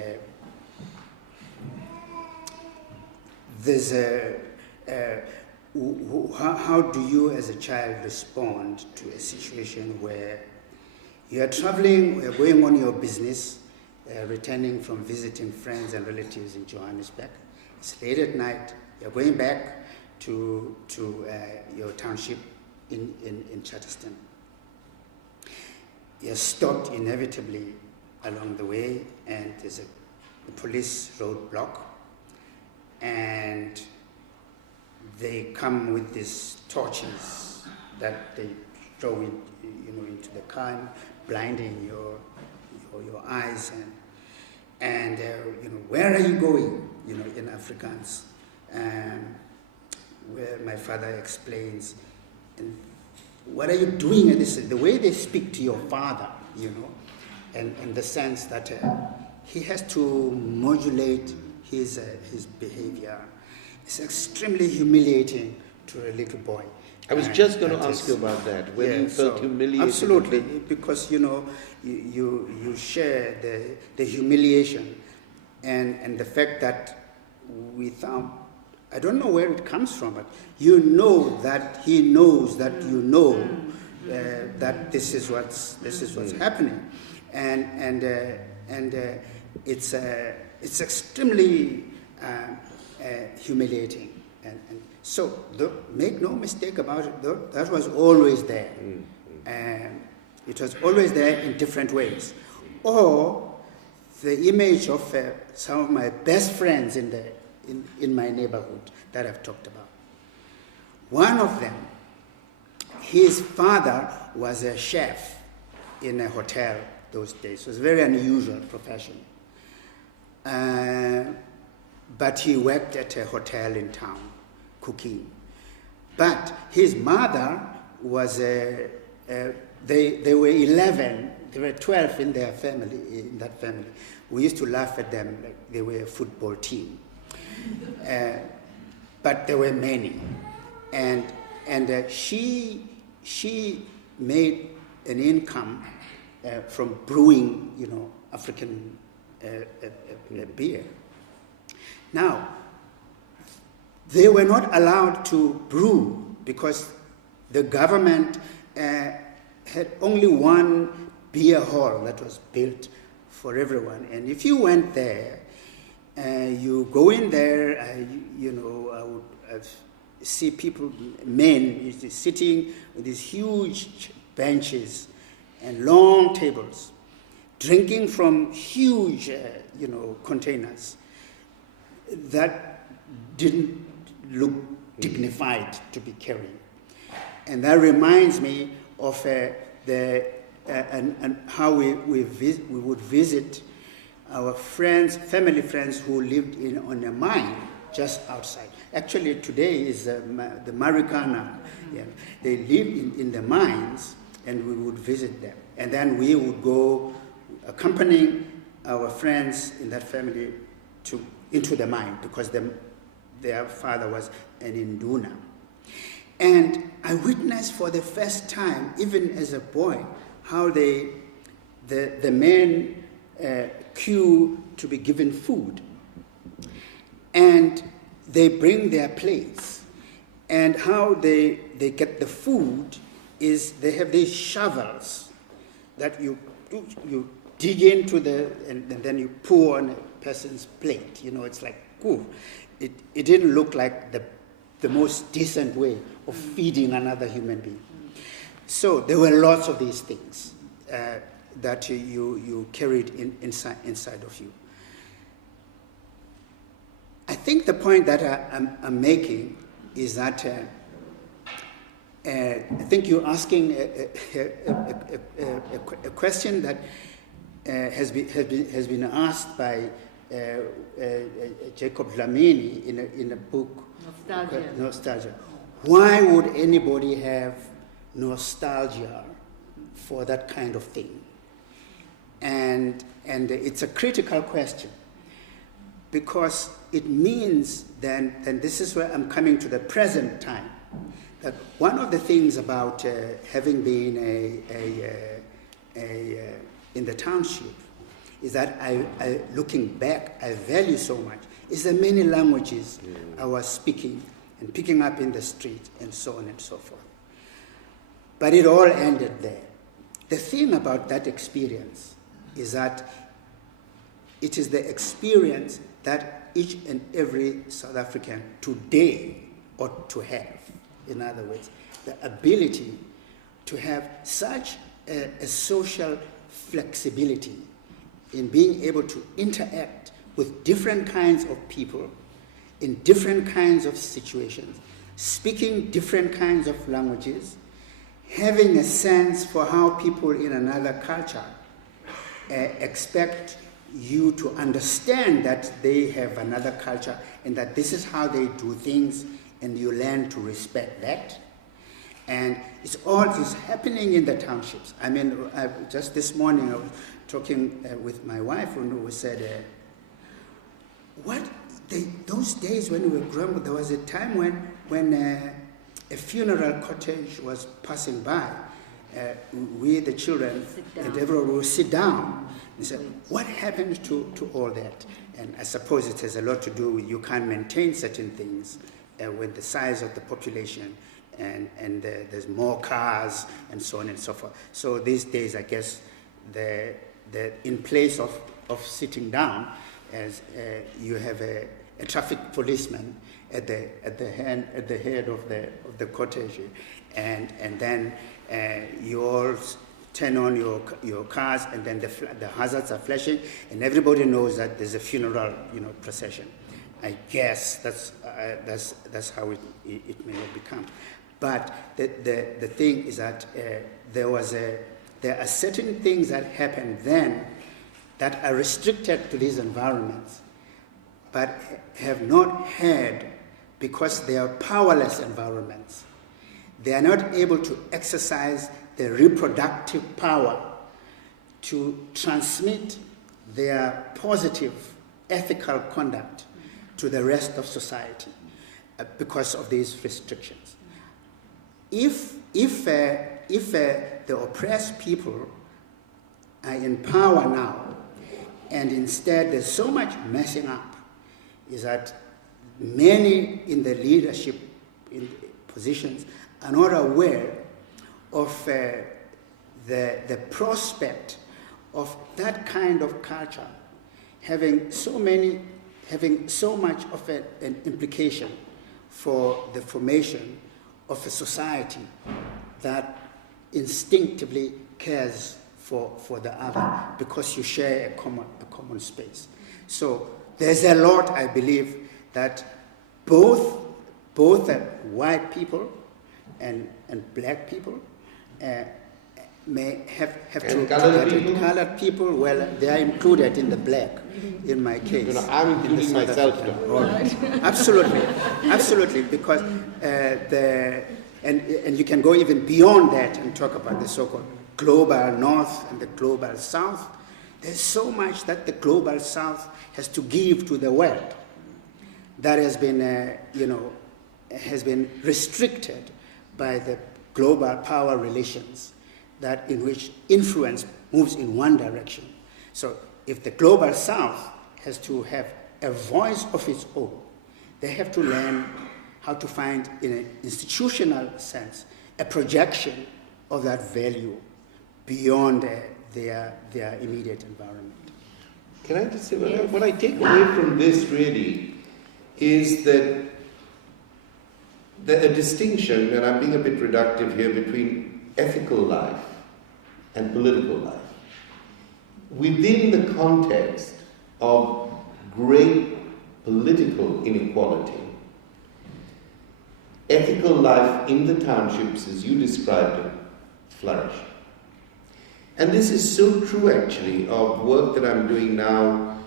there's how do you as a child respond to a situation where you are traveling, you are going on your business, returning from visiting friends and relatives in Johannesburg. It's late at night, you're going back to your township in Charleston. You're stopped inevitably along the way, and there's a police roadblock, and they come with these torches that they throw into the car, blinding your eyes, and where are you going? In Afrikaans, where my father explains, and what are you doing? And the way they speak to your father, and the sense that he has to modulate his behavior. It's extremely humiliating to a little boy. I was just going to ask you about that. When you felt humiliated? Absolutely, because you share the humiliation and the fact that I don't know where it comes from, but you know that he knows that that this is what's happening, and it's extremely humiliating, and so make no mistake about it. That was always there, and it was always there in different ways. Or the image of some of my best friends in my neighborhood that I've talked about. One of them, his father was a chef in a hotel those days. It was a very unusual profession. But he worked at a hotel in town, cooking. But his mother was they were 11, they were 12 in that family. We used to laugh at them like they were a football team. But there were many. And she made an income from brewing, African beer. Now, they were not allowed to brew because the government had only one beer hall that was built for everyone. And if you went there, you go in there, I would see people, men, sitting with these huge benches and long tables, drinking from huge, containers that didn't look dignified to be carrying. And that reminds me of and how we would visit our friends, family friends who lived on a mine just outside. Actually, today is the Marikana. Yeah. They live in the mines, and we would visit them. And then we would go accompanying our friends in that family into the mine, because their father was an Induna. And I witnessed for the first time, even as a boy, how the men queue to be given food. And they bring their plates. And how they get the food is they have these shovels that you dig into and then you pour on a person's plate. You know, it's like, ooh. It didn't look like the most decent way of feeding another human being. So there were lots of these things that you carried inside of you. I think the point that I'm making is that I think you're asking a question that has been asked by Jacob Dlamini in a book, Nostalgia. Why would anybody have nostalgia for that kind of thing? And it's a critical question, because it means then this is where I'm coming to the present time, that one of the things about having been in the township is that I looking back, I value so much, is the many languages I was speaking and picking up in the street and so on and so forth. But it all ended there. The thing about that experience is that it is the experience that each and every South African today ought to have. In other words, the ability to have such a social flexibility in being able to interact with different kinds of people in different kinds of situations, speaking different kinds of languages, having a sense for how people in another culture expect you to understand that they have another culture and that this is how they do things, and you learn to respect that. And it's all is happening in the townships. I mean, just this morning I was talking with my wife, and we said, those days when we were growing up, there was a time when a funeral cortege was passing by. We, the children, and everyone would sit down and say, what happened to all that? And I suppose it has a lot to do with you can't maintain certain things with the size of the population, and there's more cars and so on and so forth. So these days, I guess, in place of sitting down, as you have a traffic policeman at the head of the cortege, and then you all turn on your cars, and then the hazards are flashing, and everybody knows that there's a funeral, procession. I guess that's how it may have become. But the thing is that there are certain things that happen then that are restricted to these environments, but have not had, because they are powerless environments. They are not able to exercise the reproductive power to transmit their positive ethical conduct to the rest of society because of these restrictions. If the oppressed people are in power now, and instead there's so much messing up, is that many in the leadership positions are not aware of the prospect of that kind of culture having so much of an implication for the formation of a society that instinctively cares for the other, because you share a common space. So there's a lot, I believe, that both white people and black people may have And to colored get it. people? Colored people, well, they are included in the black, in my case. You know, I'm including myself now. All right. Absolutely, because and you can go even beyond that and talk about the so-called global North and the global South. There's so much that the global South has to give to the world that has been, has been restricted by the global power relations, that in which influence moves in one direction. So if the global South has to have a voice of its own, they have to learn how to find, in an institutional sense, a projection of that value beyond their immediate environment. Can I just say, what I take away from this really is that a distinction, and I'm being a bit reductive here, between ethical life and political life. Within the context of great political inequality, ethical life in the townships, as you described it, flourished. And this is so true, actually, of work that I'm doing now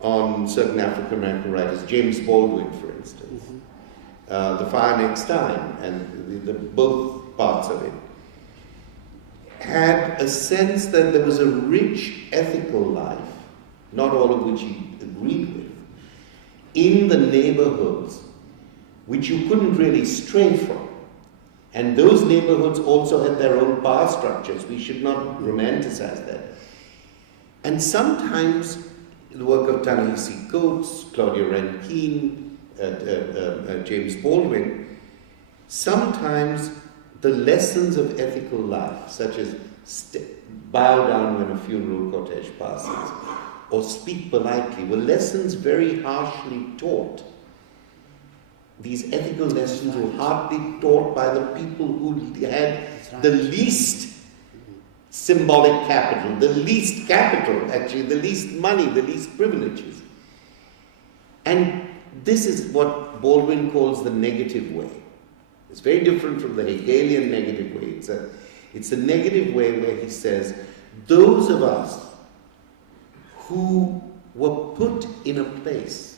on certain African American writers, James Baldwin, for instance, The Fire Next Time, and both parts of it, had a sense that there was a rich ethical life, not all of which he agreed with, in the neighborhoods which you couldn't really stray from. And those neighborhoods also had their own power structures. We should not romanticize that. And sometimes the work of Ta-Nehisi Coates, Claudia Rankine, James Baldwin, sometimes the lessons of ethical life, such as bow down when a funeral cortege passes, or speak politely, were lessons very harshly taught. These ethical lessons were hardly taught by the people who had the least symbolic capital, the least capital, actually, the least money, the least privileges. And this is what Baldwin calls the negative way. It's very different from the Hegelian negative way. It's a negative way where he says, those of us who were put in a place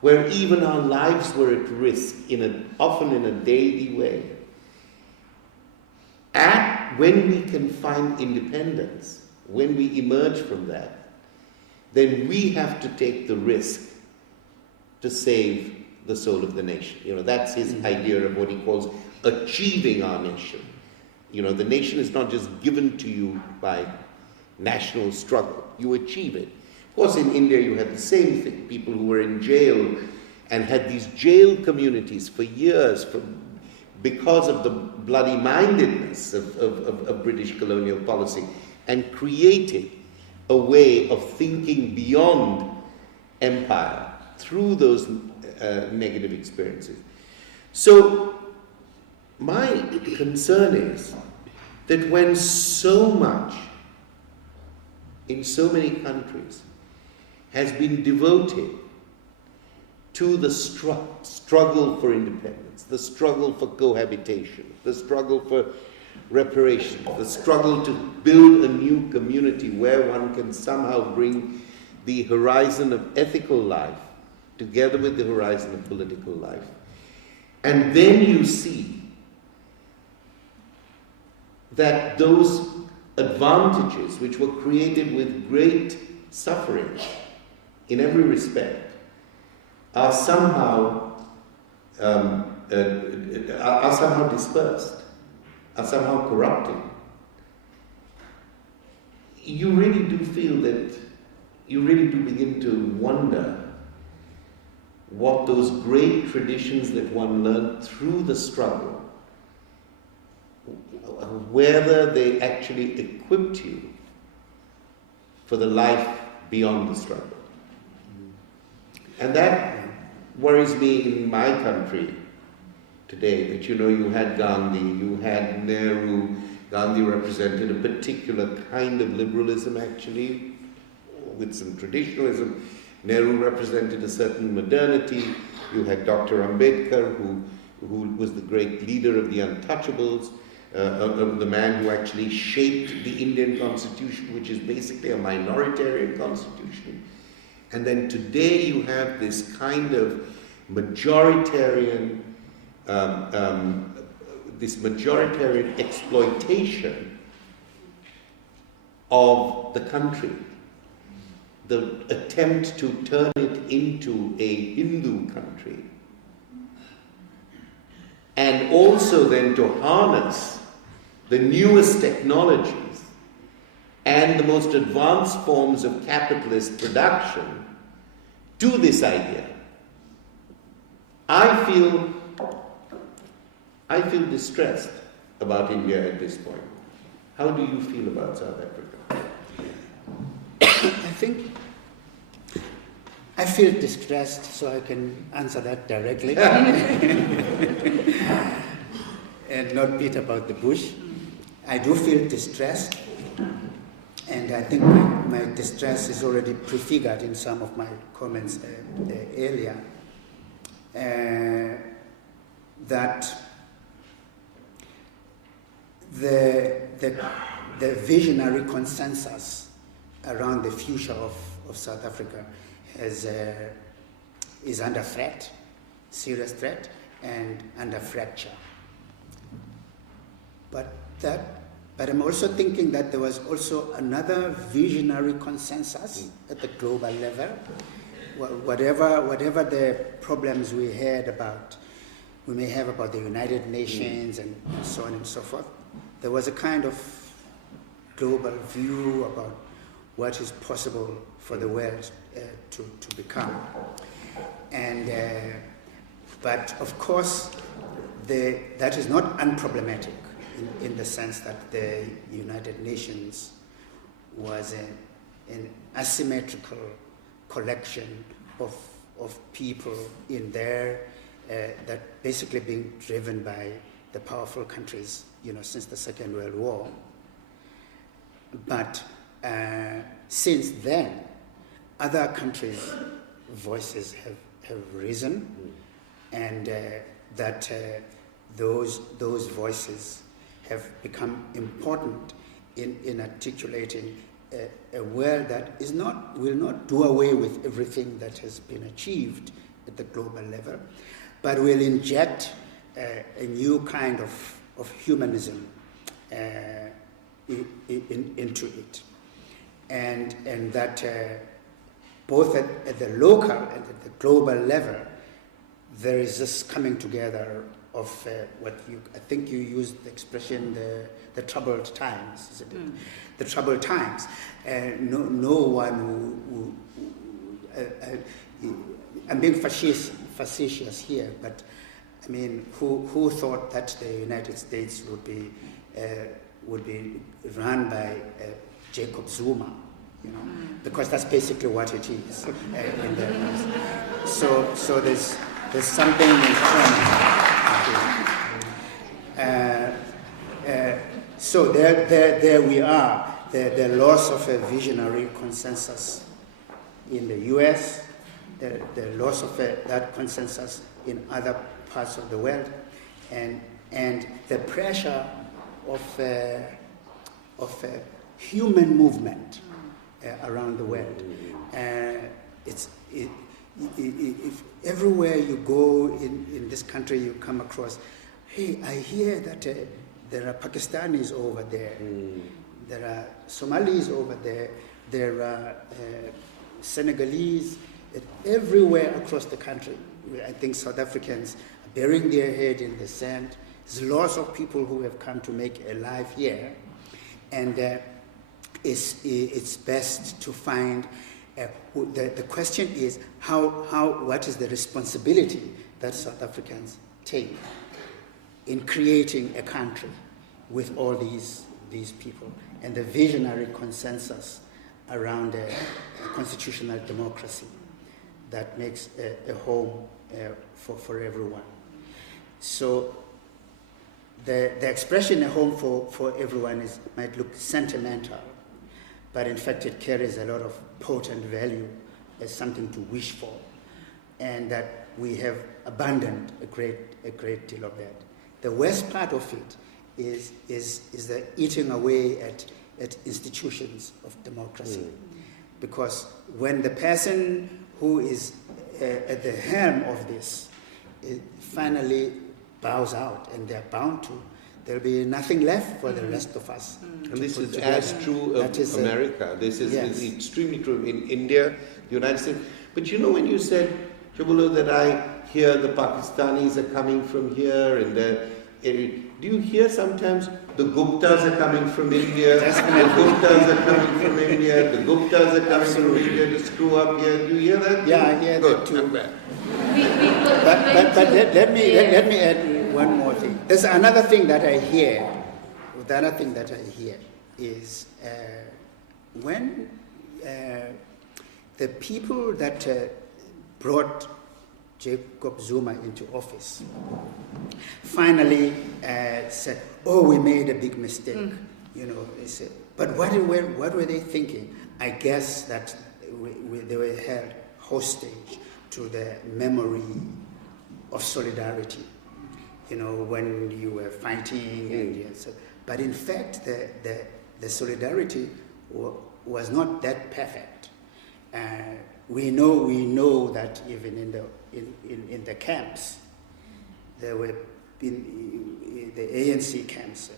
where even our lives were at risk, often in a daily way, when we can find independence, when we emerge from that, then we have to take the risk to save the soul of the nation. That's his idea of what he calls achieving our nation. The nation is not just given to you by national struggle. You achieve it. Of course, in India you had the same thing. People who were in jail and had these jail communities for years because of the bloody-mindedness of British colonial policy, and created a way of thinking beyond empire through those negative experiences. So my concern is that when so much in so many countries has been devoted to the struggle for independence, the struggle for cohabitation, the struggle for reparation, the struggle to build a new community where one can somehow bring the horizon of ethical life together with the horizon of political life. And then you see that those advantages, which were created with great suffering in every respect, are somehow dispersed, are somehow corrupted. You really do feel that, you really do begin to wonder what those great traditions that one learned through the struggle, whether they actually equipped you for the life beyond the struggle. And that worries me in my country today, that you had Gandhi, you had Nehru. Gandhi represented a particular kind of liberalism, actually, with some traditionalism. Nehru represented a certain modernity. You had Dr. Ambedkar, who was the great leader of the untouchables. the man who actually shaped the Indian constitution, which is basically a minoritarian constitution. And then today you have this kind of majoritarian exploitation of the country, the attempt to turn it into a Hindu country, and also then to harness the newest technologies and the most advanced forms of capitalist production to this idea. I feel distressed about India at this point. How do you feel about South Africa? I feel distressed, so I can answer that directly and not beat about the bush. I do feel distressed, and I think my distress is already prefigured in some of my comments earlier. That the visionary consensus around the future of South Africa is under threat, serious threat, and under fracture. But I'm also thinking that there was also another visionary consensus at the global level. Whatever the problems we may have about the United Nations and so on and so forth, there was a kind of global view about what is possible for the world to become. And but of course, that is not unproblematic in the sense that the United Nations was an asymmetrical collection of people in there that basically being driven by the powerful countries, since the Second World War. But since then, other countries' voices have risen, and that those voices have become important in articulating a world that will not do away with everything that has been achieved at the global level, but will inject a new kind of humanism into it, and that both at the local and at the global level, there is this coming together of I think you used the expression the troubled times, isn't it? The troubled times. No one I'm being facetious here, but I mean, who thought that the United States would be run by Jacob Zuma, because that's basically what it is. So there's something in common. So there we are. The loss of a visionary consensus in the U.S., the loss of that consensus in other parts of the world, and the pressure of a human movement around the world. If everywhere you go in this country, you come across, hey, I hear that there are Pakistanis over there, there are Somalis over there, there are Senegalese. Everywhere across the country, I think South Africans are burying their head in the sand. There's lots of people who have come to make a life here, and it's best to find. The question is what is the responsibility that South Africans take in creating a country with all these people, and the visionary consensus around a constitutional democracy that makes a home for everyone. So the expression "a home for everyone" might look sentimental, but in fact it carries a lot of potent value as something to wish for, and that we have abandoned a great deal of that. The worst part of it is the eating away at institutions of democracy. Because when the person who is at the helm of this finally bows out, and they're bound to, there'll be nothing left for the rest of us. And this is as true of America. This is extremely true in India, the United States. But you know, when you said, Njabulo, that I hear the Pakistanis are coming from here, and do you hear sometimes the Guptas are coming from India, the Guptas are coming from India, the Guptas are coming from India to screw up here? Do you hear that? Yeah, I hear that too. But let me add one more thing. There's another thing that I hear. The other thing that I hear is when the people that brought Jacob Zuma into office finally said, "Oh, we made a big mistake." You know, they said. But what were they thinking? I guess that they were held hostage to the memory of solidarity. You know, when you were fighting, and so. But in fact, the solidarity was not that perfect. We know that even in the camps, there were in the ANC camps,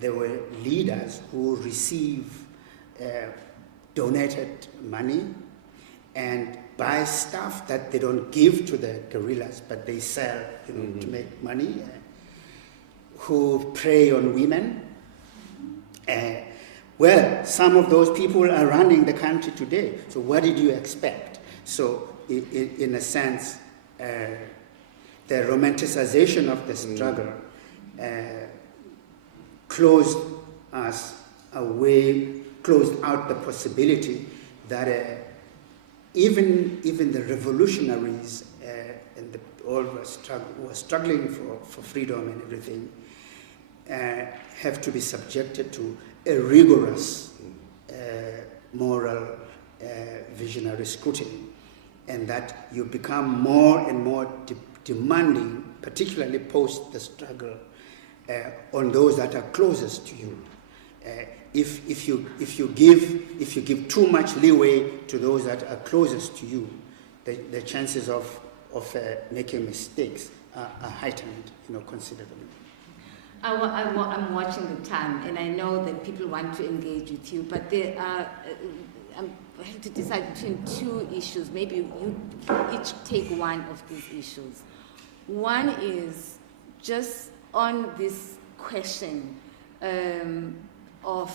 there were leaders who received donated money and buy stuff that they don't give to the guerrillas, but they sell, to make money. Who prey on women. Well, some of those people are running the country today. So what did you expect? So in a sense, the romanticization of the struggle closed us away, closed out the possibility that even the revolutionaries and all were struggling for freedom and everything have to be subjected to a rigorous moral visionary scrutiny, and that you become more and more demanding, particularly post the struggle, on those that are closest to you. If you give too much leeway to those that are closest to you, the chances of making mistakes are heightened, considerably. I'm watching the time, and I know that people want to engage with you, but there are. I have to decide between two issues. Maybe you each take one of these issues. One is just on this question of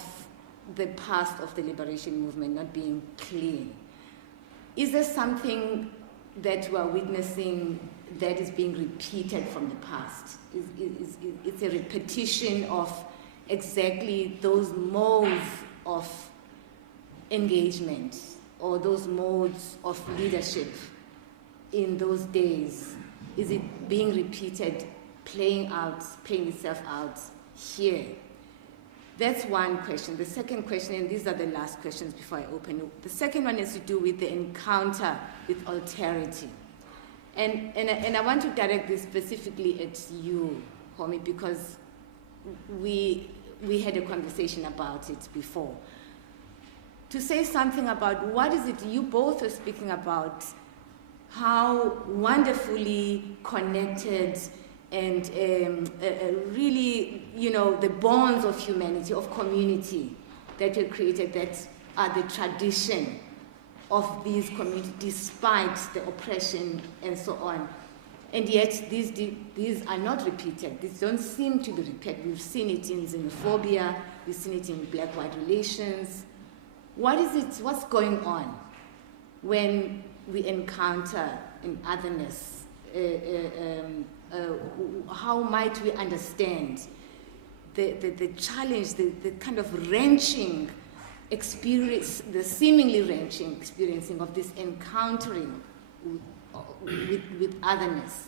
the past of the liberation movement not being clean. Is there something that we are witnessing that is being repeated from the past? It's a repetition of exactly those modes of engagement or those modes of leadership in those days. Is it being repeated, playing itself out here? That's one question. The second question, and these are the last questions before I open. The second one has to do with the encounter with alterity. And I want to direct this specifically at you, Homi, because we had a conversation about it before. To say something about what is it you both were speaking about, how wonderfully connected and really, the bonds of humanity, of community that were created, that are the tradition of these communities despite the oppression and so on. And yet these are not repeated. These don't seem to be repeated. We've seen it in xenophobia, we've seen it in black-white relations. What is it, what's going on when we encounter an otherness? How might we understand the challenge, the kind of wrenching experience, the seemingly wrenching experiencing of this encountering with otherness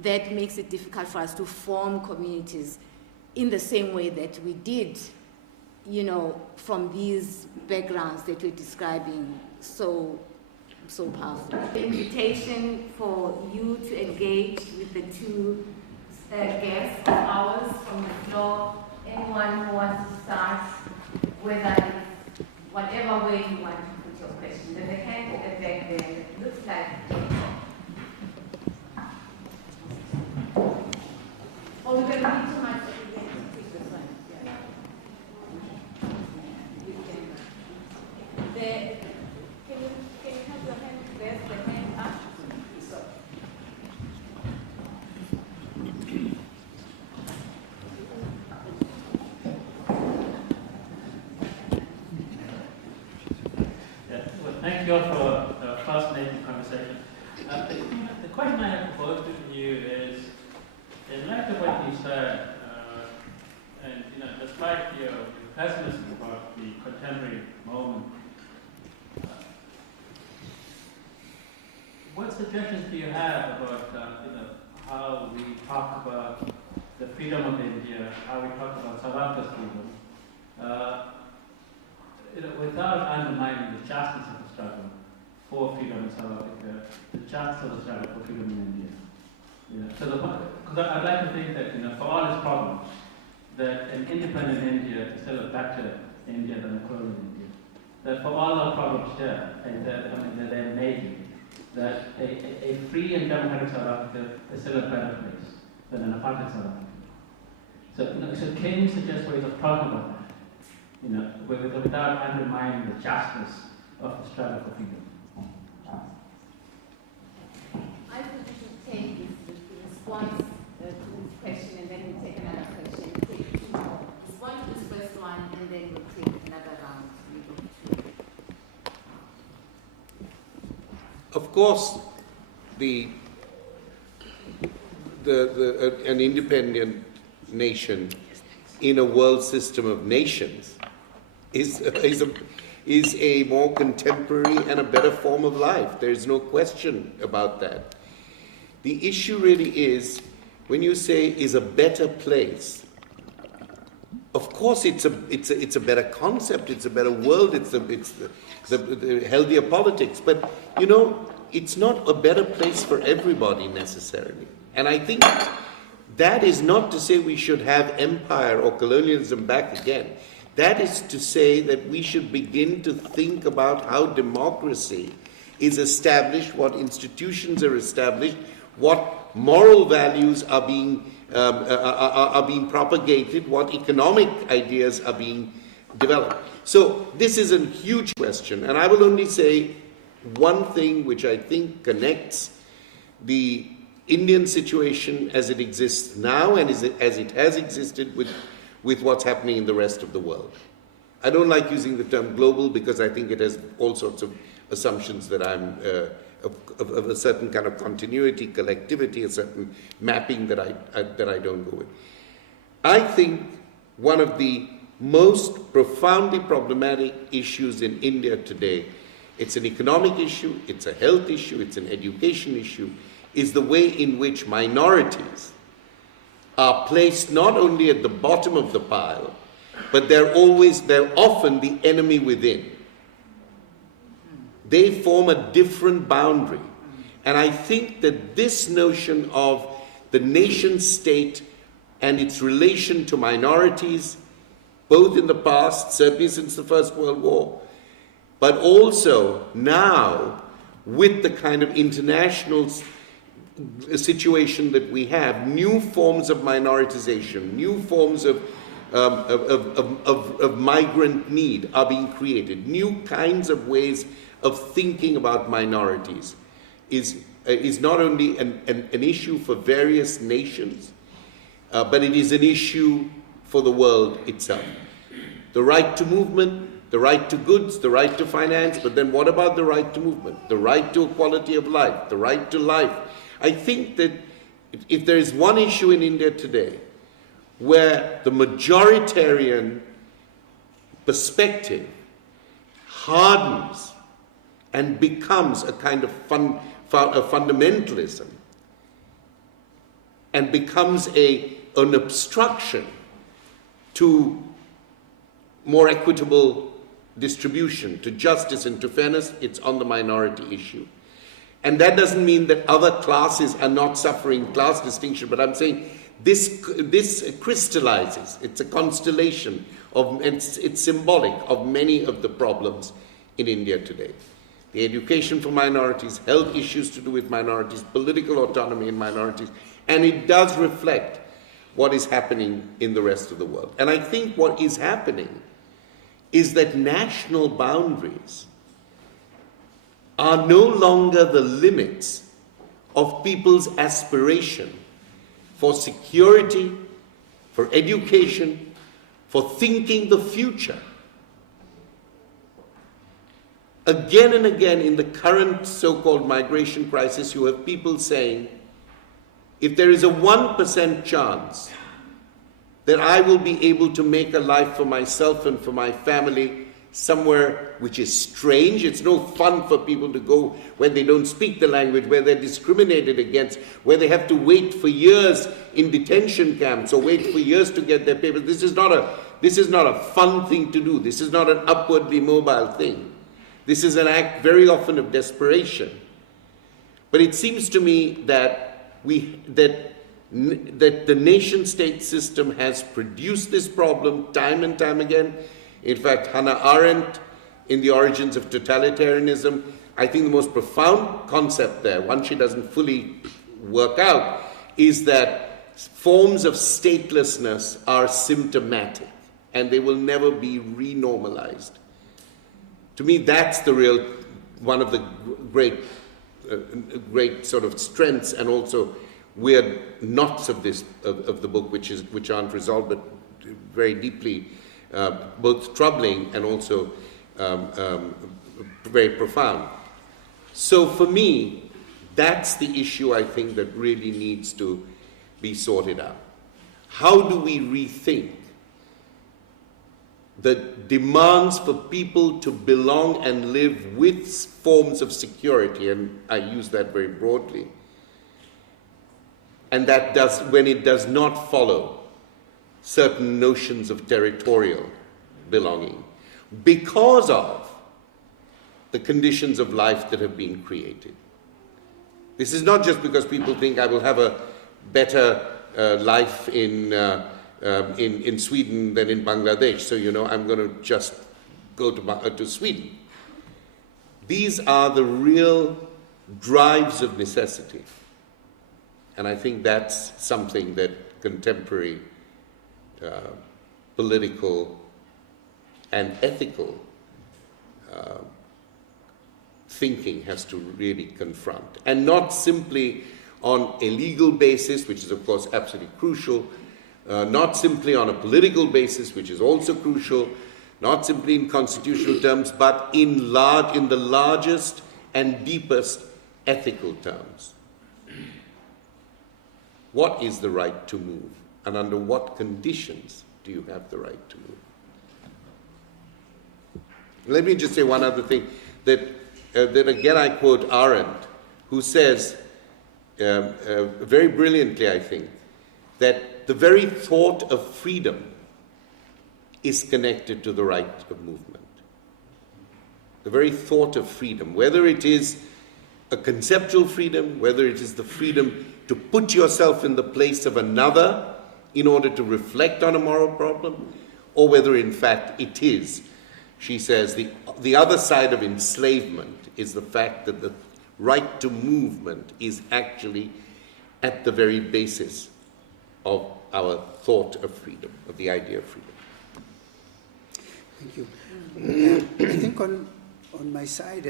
that makes it difficult for us to form communities in the same way that we did, from these backgrounds that we're describing so powerful. The invitation for you to engage with the two guests of ours from the floor anyone who wants to start, whether it's whatever way you want to put your question. There's a hand at the back there that looks like. Oh, we're going to need too much. Take this one. Yeah. Can you have your hand? There's the hand up. So. Thank you all for a fascinating conversation. The question I have for both of you is, in light of what you said, and despite your pessimism about the contemporary moment, what suggestions do you have about how we talk about the freedom of India, how we talk about South Africa's freedom, without undermining the justice of the struggle for freedom in South Africa, the justice of the struggle for freedom in India. So, because I'd like to think that for all its problems, that an independent India is still a better India than a colonial India. That for all our problems here, and that they're major, that a free and democratic South Africa is still a better place than an apartheid South Africa. So can you suggest ways of talking about that? Without undermining the justice of the struggle for freedom. I think we should take this response to this question, and then we'll take another question. Take two more. Respond to this first one, and then we'll take another round. Of course, an independent nation in a world system of nations is a more contemporary and a better form of life. There's no question about that. The issue really is, when you say is a better place, of course it's a better concept, it's a better world, it's the healthier politics, but it's not a better place for everybody necessarily. And I think that is not to say we should have empire or colonialism back again. That is to say that we should begin to think about how democracy is established, what institutions are established, what moral values are being propagated, what economic ideas are being developed. So this is a huge question, and I will only say one thing which I think connects the Indian situation as it exists now and as it has existed with what's happening in the rest of the world. I don't like using the term global because I think it has all sorts of assumptions that I'm of a certain kind of continuity, collectivity, a certain mapping that I don't go with. I think one of the most profoundly problematic issues in India today, it's an economic issue, it's a health issue, it's an education issue, is the way in which minorities are placed not only at the bottom of the pile, but they're often the enemy within. They form a different boundary. And I think that this notion of the nation state and its relation to minorities, both in the past, certainly since the First World War, but also now with the kind of international situation that we have, new forms of minoritization, new forms of migrant need are being created. New kinds of ways of thinking about minorities is not only an issue for various nations, but it is an issue for the world itself. The right to movement, the right to goods, the right to finance, but then what about the right to movement? The right to equality of life, the right to life. I think that if there is one issue in India today where the majoritarian perspective hardens and becomes a kind of fundamentalism and becomes an obstruction to more equitable distribution, to justice and to fairness, it's on the minority issue. And that doesn't mean that other classes are not suffering class distinction, but I'm saying this crystallizes. It's a constellation of, it's symbolic of many of the problems in India today. The education for minorities, health issues to do with minorities, political autonomy in minorities, and it does reflect what is happening in the rest of the world. And I think what is happening is that national boundaries are no longer the limits of people's aspiration for security, for education, for thinking the future. Again and again in the current so-called migration crisis, you have people saying, if there is a 1% chance that I will be able to make a life for myself and for my family somewhere which is strange, it's no fun for people to go where they don't speak the language, where they're discriminated against, where they have to wait for years in detention camps or wait for years to get their papers. This is not a fun thing to do. This is not an upwardly mobile thing. This is an act very often of desperation. But it seems to me that the nation-state system has produced this problem time and time again. In fact, Hannah Arendt, in The Origins of Totalitarianism, I think the most profound concept there, one she doesn't fully work out, is that forms of statelessness are symptomatic and they will never be renormalized. To me, that's the real, one of the great sort of strengths and also weird knots of the book, which aren't resolved, but very deeply both troubling and also very profound. So for me, that's the issue I think that really needs to be sorted out. How do we rethink the demands for people to belong and live with forms of security, and I use that very broadly, and that does, when it does not follow certain notions of territorial belonging, because of the conditions of life that have been created. This is not just because people think I will have a better life in Sweden than in Bangladesh, so I'm going to just go to Sweden. These are the real drives of necessity. And I think that's something that contemporary political and ethical thinking has to really confront. And not simply on a legal basis, which is of course absolutely crucial, not simply on a political basis, which is also crucial, not simply in constitutional terms, but in the largest and deepest ethical terms. What is the right to move? And under what conditions do you have the right to move? Let me just say one other thing, that again I quote Arendt, who says, very brilliantly I think, that the very thought of freedom is connected to the right of movement. The very thought of freedom, whether it is a conceptual freedom, whether it is the freedom to put yourself in the place of another in order to reflect on a moral problem, or whether in fact it is, she says, the other side of enslavement is the fact that the right to movement is actually at the very basis of our thought of freedom, of the idea of freedom. Thank you. I think on my side,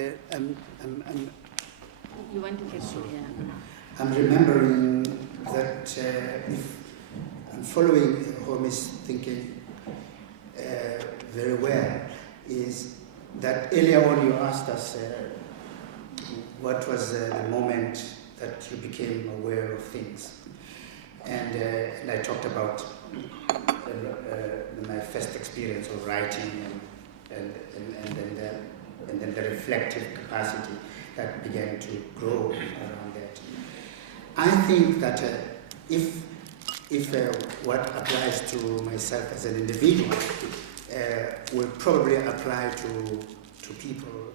You want to get I'm remembering that if I'm following Homi's thinking very well, is that earlier on you asked us what was the moment that you became aware of things. And I talked about my first experience of writing and then the reflective capacity that began to grow around that. I think that if what applies to myself as an individual will probably apply to people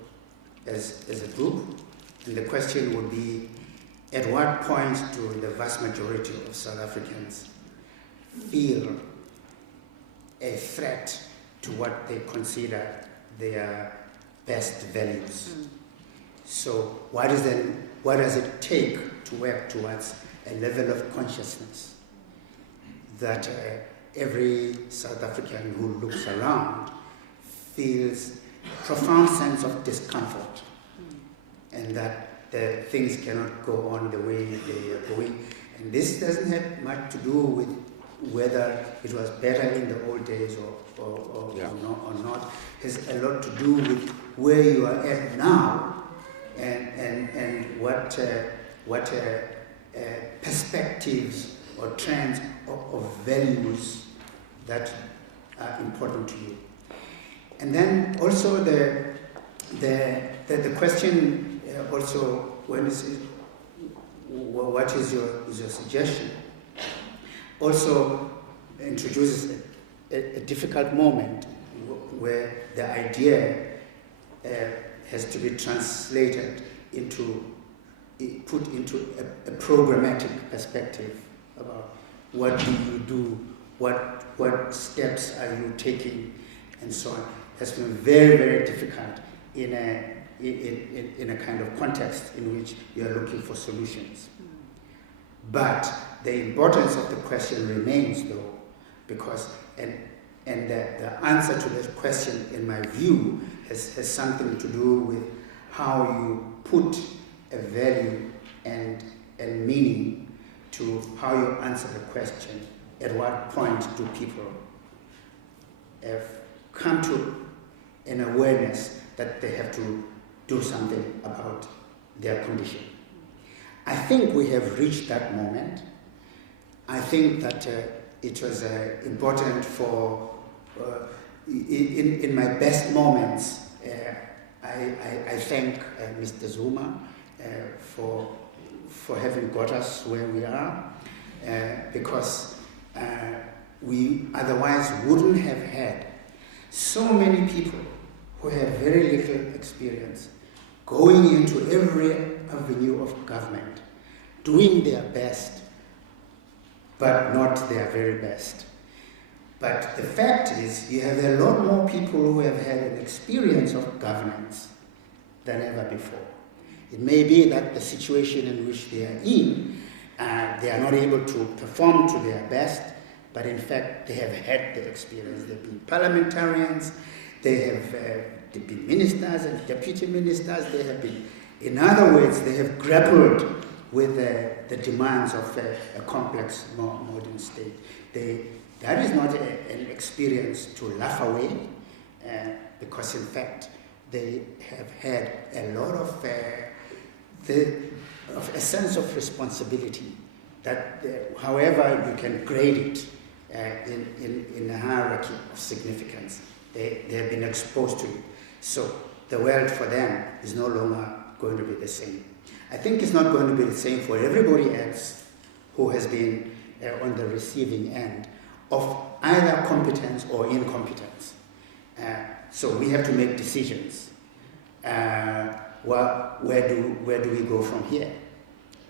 as a group, and the question would be, at what point do the vast majority of South Africans feel a threat to what they consider their best values. So what does it take to work towards a level of consciousness that every South African who looks around feels a profound sense of discomfort, and that the things cannot go on the way they are going. And this doesn't have much to do with whether it was better in the old days or not. It has a lot to do with where you are at now and what perspectives or trends of values that are important to you. And then also the question also, what is your suggestion, also introduces a difficult moment where the idea has to be translated put into a programmatic perspective about what do you do, what steps are you taking, and so on. Has been very, very difficult in a kind of context in which you are looking for solutions. But the importance of the question remains, though, because the answer to that question, in my view, has something to do with how you put a value and meaning to how you answer the question. At what point do people have come to an awareness that they have to do something about their condition? I think we have reached that moment. I think that it was important for, in my best moments, I thank Mr. Zuma for having got us where we are, because we otherwise wouldn't have had so many people who have very little experience going into every avenue of government, doing their best, but not their very best. But the fact is, you have a lot more people who have had an experience of governance than ever before. It may be that the situation in which they are in, they are not able to perform to their best, but in fact they have had the experience. They've been parliamentarians, they have been ministers and deputy ministers, they have been, in other words, they have grappled with the demands of a complex modern state. That is not an experience to laugh away, because in fact they have had a lot of a sense of responsibility that, however you can grade it in a hierarchy of significance, they have been exposed to it. So the world for them is no longer going to be the same. I think it's not going to be the same for everybody else who has been on the receiving end of either competence or incompetence. So we have to make decisions. Where do we go from here?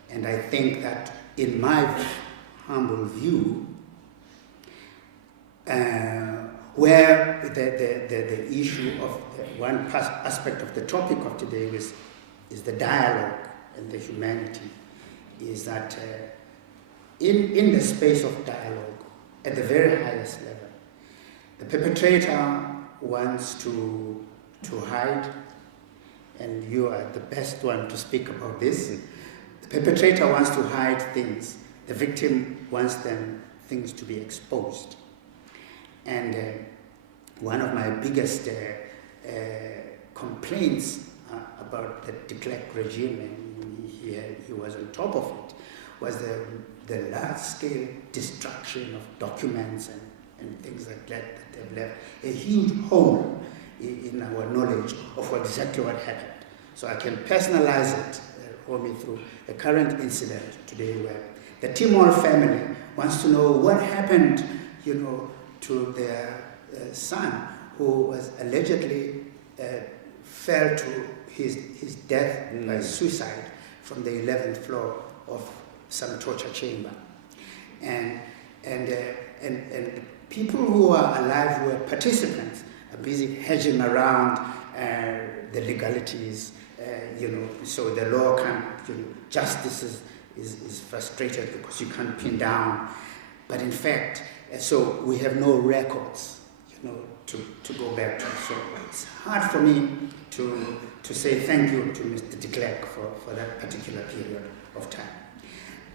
And I think that, in my humble view, where the issue of one aspect of the topic of today is the dialogue and the humanity, is that in the space of dialogue, at the very highest level, the perpetrator wants to hide, and you are the best one to speak about this. The perpetrator wants to hide things. The victim wants things to be exposed. And one of my biggest complaints about the de Klerk regime, and he was on top of it, was the large-scale destruction of documents and things like that have left a huge hole in our knowledge of exactly what happened. So I can personalize it, Homi, through a current incident today where the Timor family wants to know what happened, to their son, who was allegedly fell to his death by suicide from the 11th floor of some torture chamber. And and people who are alive, who are participants, are busy hedging around the legalities, so the law can't, justice is frustrated because you can't pin down. But in fact, so we have no records, to go back to. So it's hard for me to say thank you to Mr. de Klerk for that particular period of time.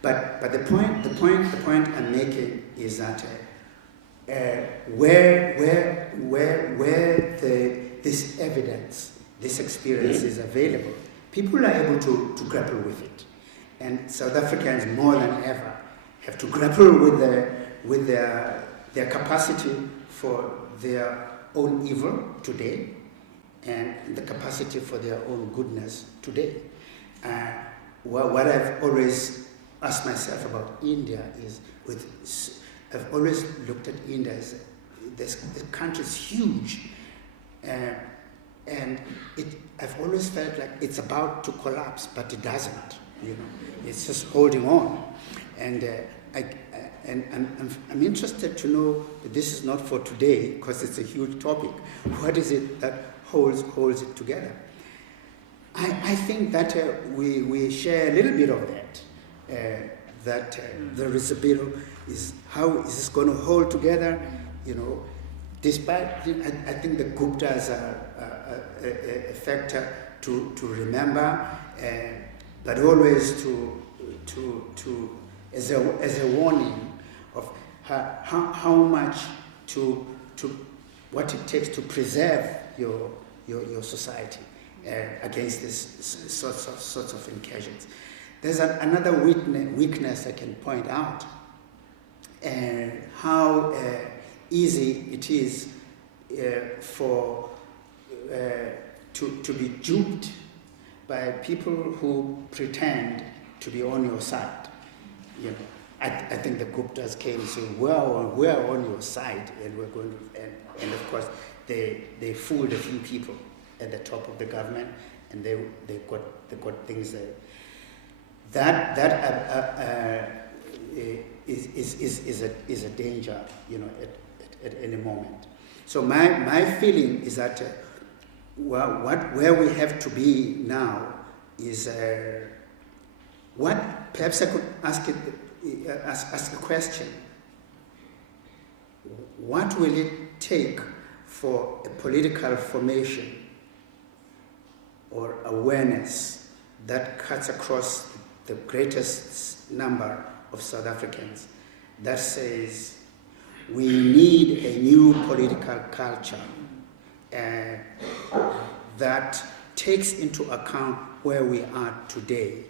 But the point I'm making is that where this evidence, this experience is available, people are able to grapple with it. And South Africans more than ever have to grapple with their capacity for their own evil today and the capacity for their own goodness today. What I've always asked myself about India is, I've always looked at India as the country is huge, and I've always felt like it's about to collapse, but it doesn't. It's just holding on, and I'm interested to know that this is not for today because it's a huge topic. What is it that holds it together? I think that we share a little bit of that. That there is a bit of how is this going to hold together? Despite I think the Guptas are a factor to remember, but always to as a warning of how much to what it takes to preserve your society against this sorts of incursions. There's another weakness I can point out, how easy it is to be duped by people who pretend to be on your side. I think the Guptas came and said, well, we're on your side, and we're going to, and of course they fooled a few people at the top of the government, and they got things there. That is a danger, at any moment. So my feeling is that where we have to be now is what perhaps I could ask a question. What will it take for a political formation or awareness that cuts across the greatest number of South Africans, that says we need a new political culture that takes into account where we are today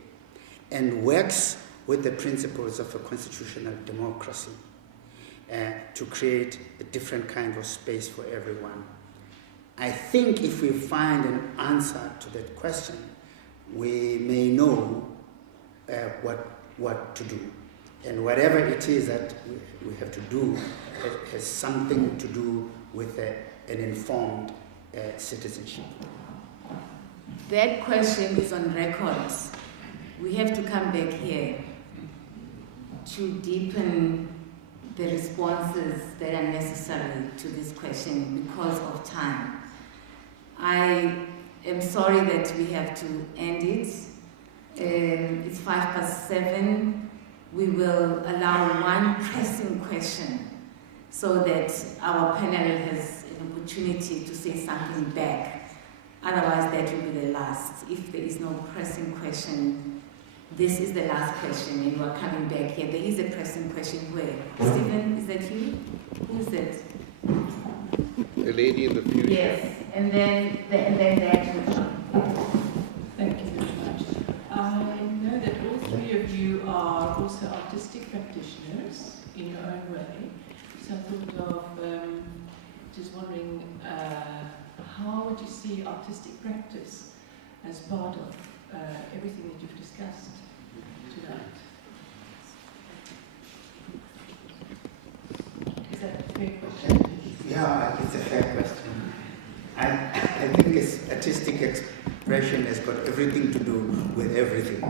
and works with the principles of a constitutional democracy to create a different kind of space for everyone. I think if we find an answer to that question, we may know what to do. And whatever it is that we have to do has something to do with an informed citizenship. That question is on records. We have to come back here to deepen the responses that are necessary to this question because of time. I am sorry that we have to end it. It's 7:05. We will allow one pressing question so that our panel has an opportunity to say something back. Otherwise, that will be the last. If there is no pressing question, this is the last question, and we're coming back here. There is a pressing question. Where? Stephen, is that you? Who is it? The lady in the future. Yes, and then that. Thank you very much. I know that all three of you are also artistic practitioners in your own way. So I thought of just wondering, how would you see artistic practice as part of everything that you've discussed tonight? Is that a fair question? Yeah, it's a fair question. I think artistic expression has got everything to do with everything.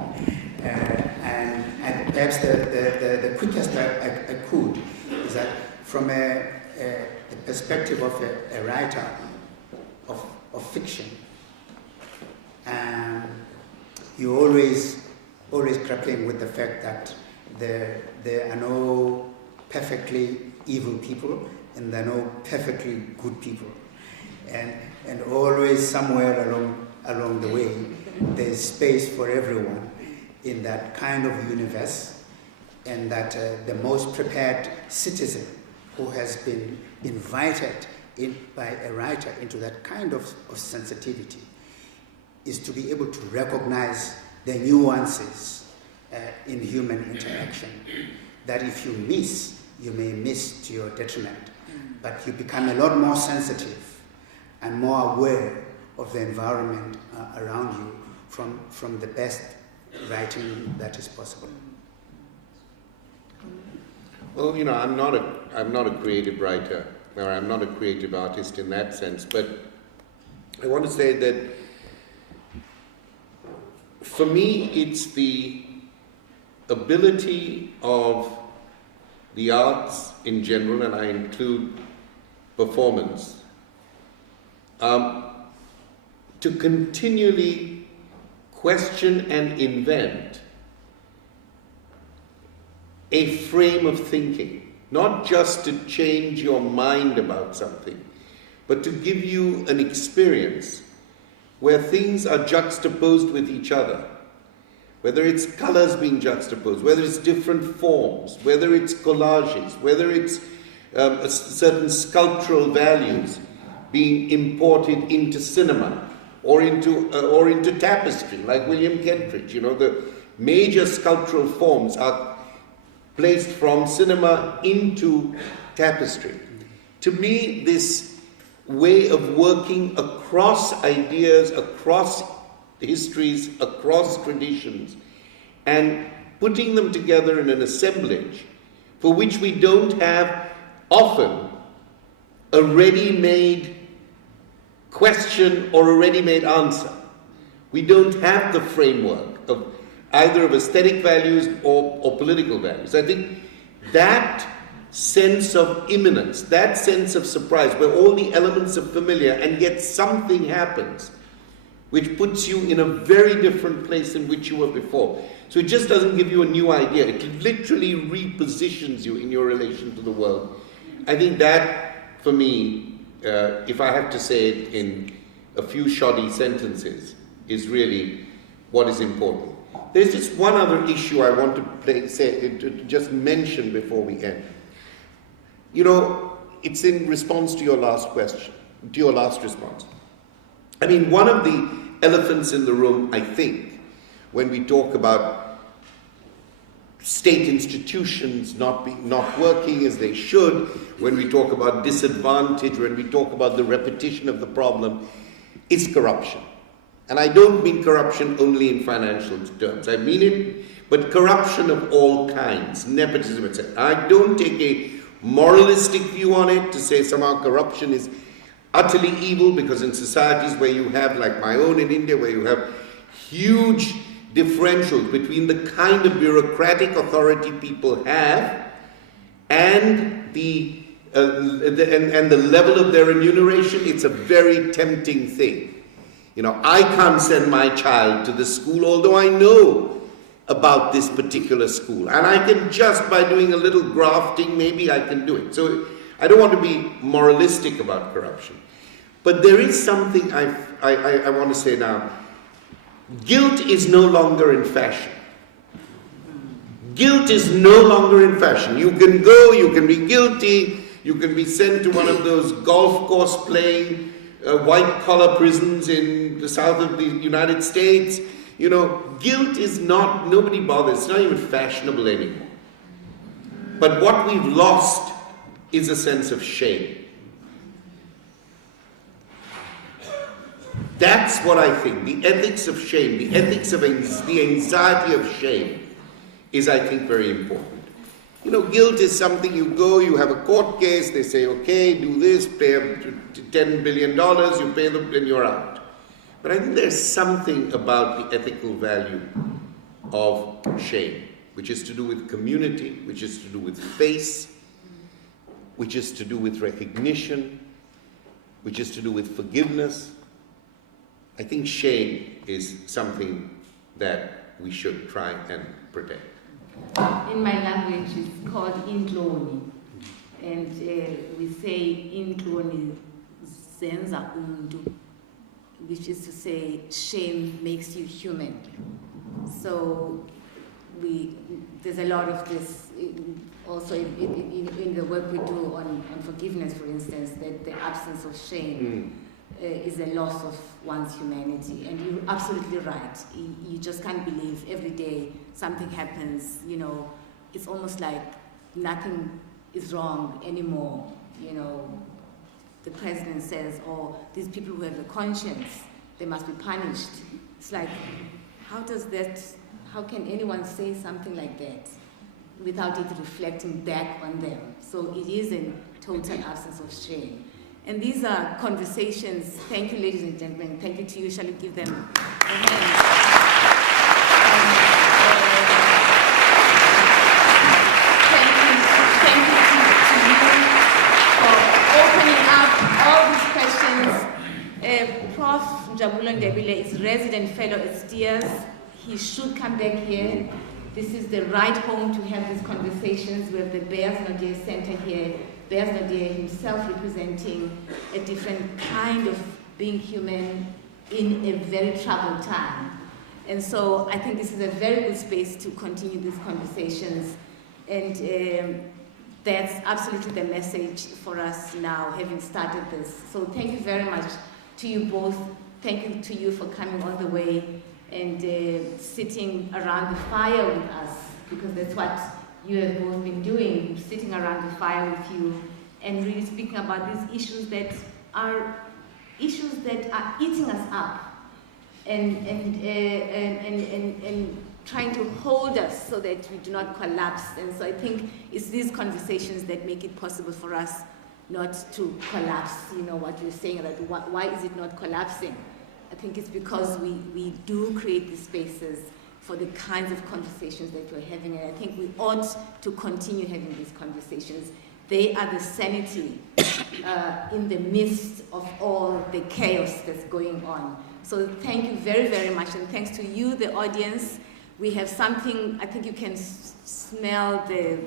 And perhaps the quickest I could is that from a perspective of a writer of fiction, you're always grappling with the fact that there are no perfectly evil people and there are no perfectly good people, and always somewhere along the way there's space for everyone in that kind of universe, and that the most prepared citizen who has been invited in by a writer into that kind of sensitivity is to be able to recognize the nuances in human interaction, that if you miss, you may miss to your detriment, but you become a lot more sensitive and more aware of the environment around you from the best writing that is possible. Well, you know, I'm not a creative writer, or I'm not a creative artist in that sense, but I want to say that for me it's the ability of the arts in general, and I include performance, to continually question and invent a frame of thinking, not just to change your mind about something, but to give you an experience where things are juxtaposed with each other, whether it's colors being juxtaposed, whether it's different forms, whether it's collages, whether it's certain sculptural values being imported into cinema or into tapestry, like William Kentridge. You know, the major sculptural forms are placed from cinema into tapestry. To me, this way of working across ideas, across histories, across traditions, and putting them together in an assemblage for which we don't have often a ready-made question or a ready-made answer. We don't have the framework of either of aesthetic values or political values. I think that sense of imminence, that sense of surprise, where all the elements are familiar and yet something happens which puts you in a very different place in which you were before. So it just doesn't give you a new idea. It literally repositions you in your relation to the world. I think that, for me, if I have to say it in a few shoddy sentences, is really what is important. There's just one other issue I want to just mention before we end. You know, it's in response to your last question, to your last response. I mean, one of the elephants in the room, I think, when we talk about state institutions not working as they should, when we talk about disadvantage, when we talk about the repetition of the problem, is corruption. And I don't mean corruption only in financial terms. I mean it, but corruption of all kinds, nepotism, etc. I don't take a moralistic view on it to say somehow corruption is utterly evil, because in societies where you have, like my own in India, where you have huge differentials between the kind of bureaucratic authority people have and the level of their remuneration, it's a very tempting thing. You know, I can't send my child to the school, although I know about this particular school, and I can just by doing a little grafting, maybe I can do it. So I don't want to be moralistic about corruption, but there is something I want to say now. Guilt is no longer in fashion. Guilt is no longer in fashion. You can go, you can be guilty, you can be sent to one of those golf course playing white-collar prisons in the south of the United States. You know, guilt is not, nobody bothers, it's not even fashionable anymore. But what we've lost is a sense of shame. That's what I think. The ethics of shame, the ethics of the anxiety of shame is, I think, very important. You know, guilt is something you go, you have a court case, they say, okay, do this, pay $10 billion, you pay them, and you're out. But I think there's something about the ethical value of shame, which is to do with community, which is to do with face, which is to do with recognition, which is to do with forgiveness. I think shame is something that we should try and protect. In my language, it's called intloni, and we say intloni zenza umuntu, which is to say shame makes you human. So there's a lot of this also in the work we do on forgiveness, for instance, that the absence of shame is a loss of one's humanity. And you're absolutely right. You just can't believe every day something happens, you know, it's almost like nothing is wrong anymore. You know, the president says, oh, these people who have a conscience, they must be punished. It's like, how can anyone say something like that without it reflecting back on them? So it is a total absence of shame. And these are conversations. Thank you, ladies and gentlemen. Thank you to you. Shall we give them a hand? Thank you to you for opening up all these questions. Prof. Njabulo Ndebele is resident fellow at STIAS. He should come back here. This is the right home to have these conversations. We have the Bears Nadir Center here. Bears Nadir himself representing a different kind of being human in a very troubled time. And so I think this is a very good space to continue these conversations. And that's absolutely the message for us now, having started this. So thank you very much to you both. Thank you to you for coming all the way and sitting around the fire with us, because that's what you have both been doing, sitting around the fire with you and really speaking about these issues that are eating us up and trying to hold us so that we do not collapse. And so I think it's these conversations that make it possible for us not to collapse. You know what you're saying, that why is it not collapsing? I think it's because we do create these spaces for the kinds of conversations that we're having, and I think we ought to continue having these conversations. They are the sanity in the midst of all the chaos that's going on. So thank you very, very much, and thanks to you, the audience. We have something, I think you can smell the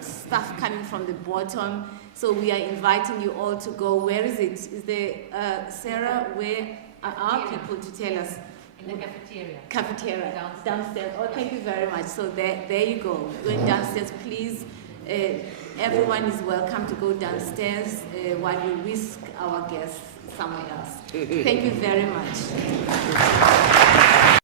stuff coming from the bottom. So we are inviting you all to go. Where is it? Is there, Sarah, where are our people to tell us? In the cafeteria. Cafeteria, downstairs. Oh, thank you very much. So there you go. Going downstairs, please. Everyone is welcome to go downstairs while we whisk our guests somewhere else. Thank you very much.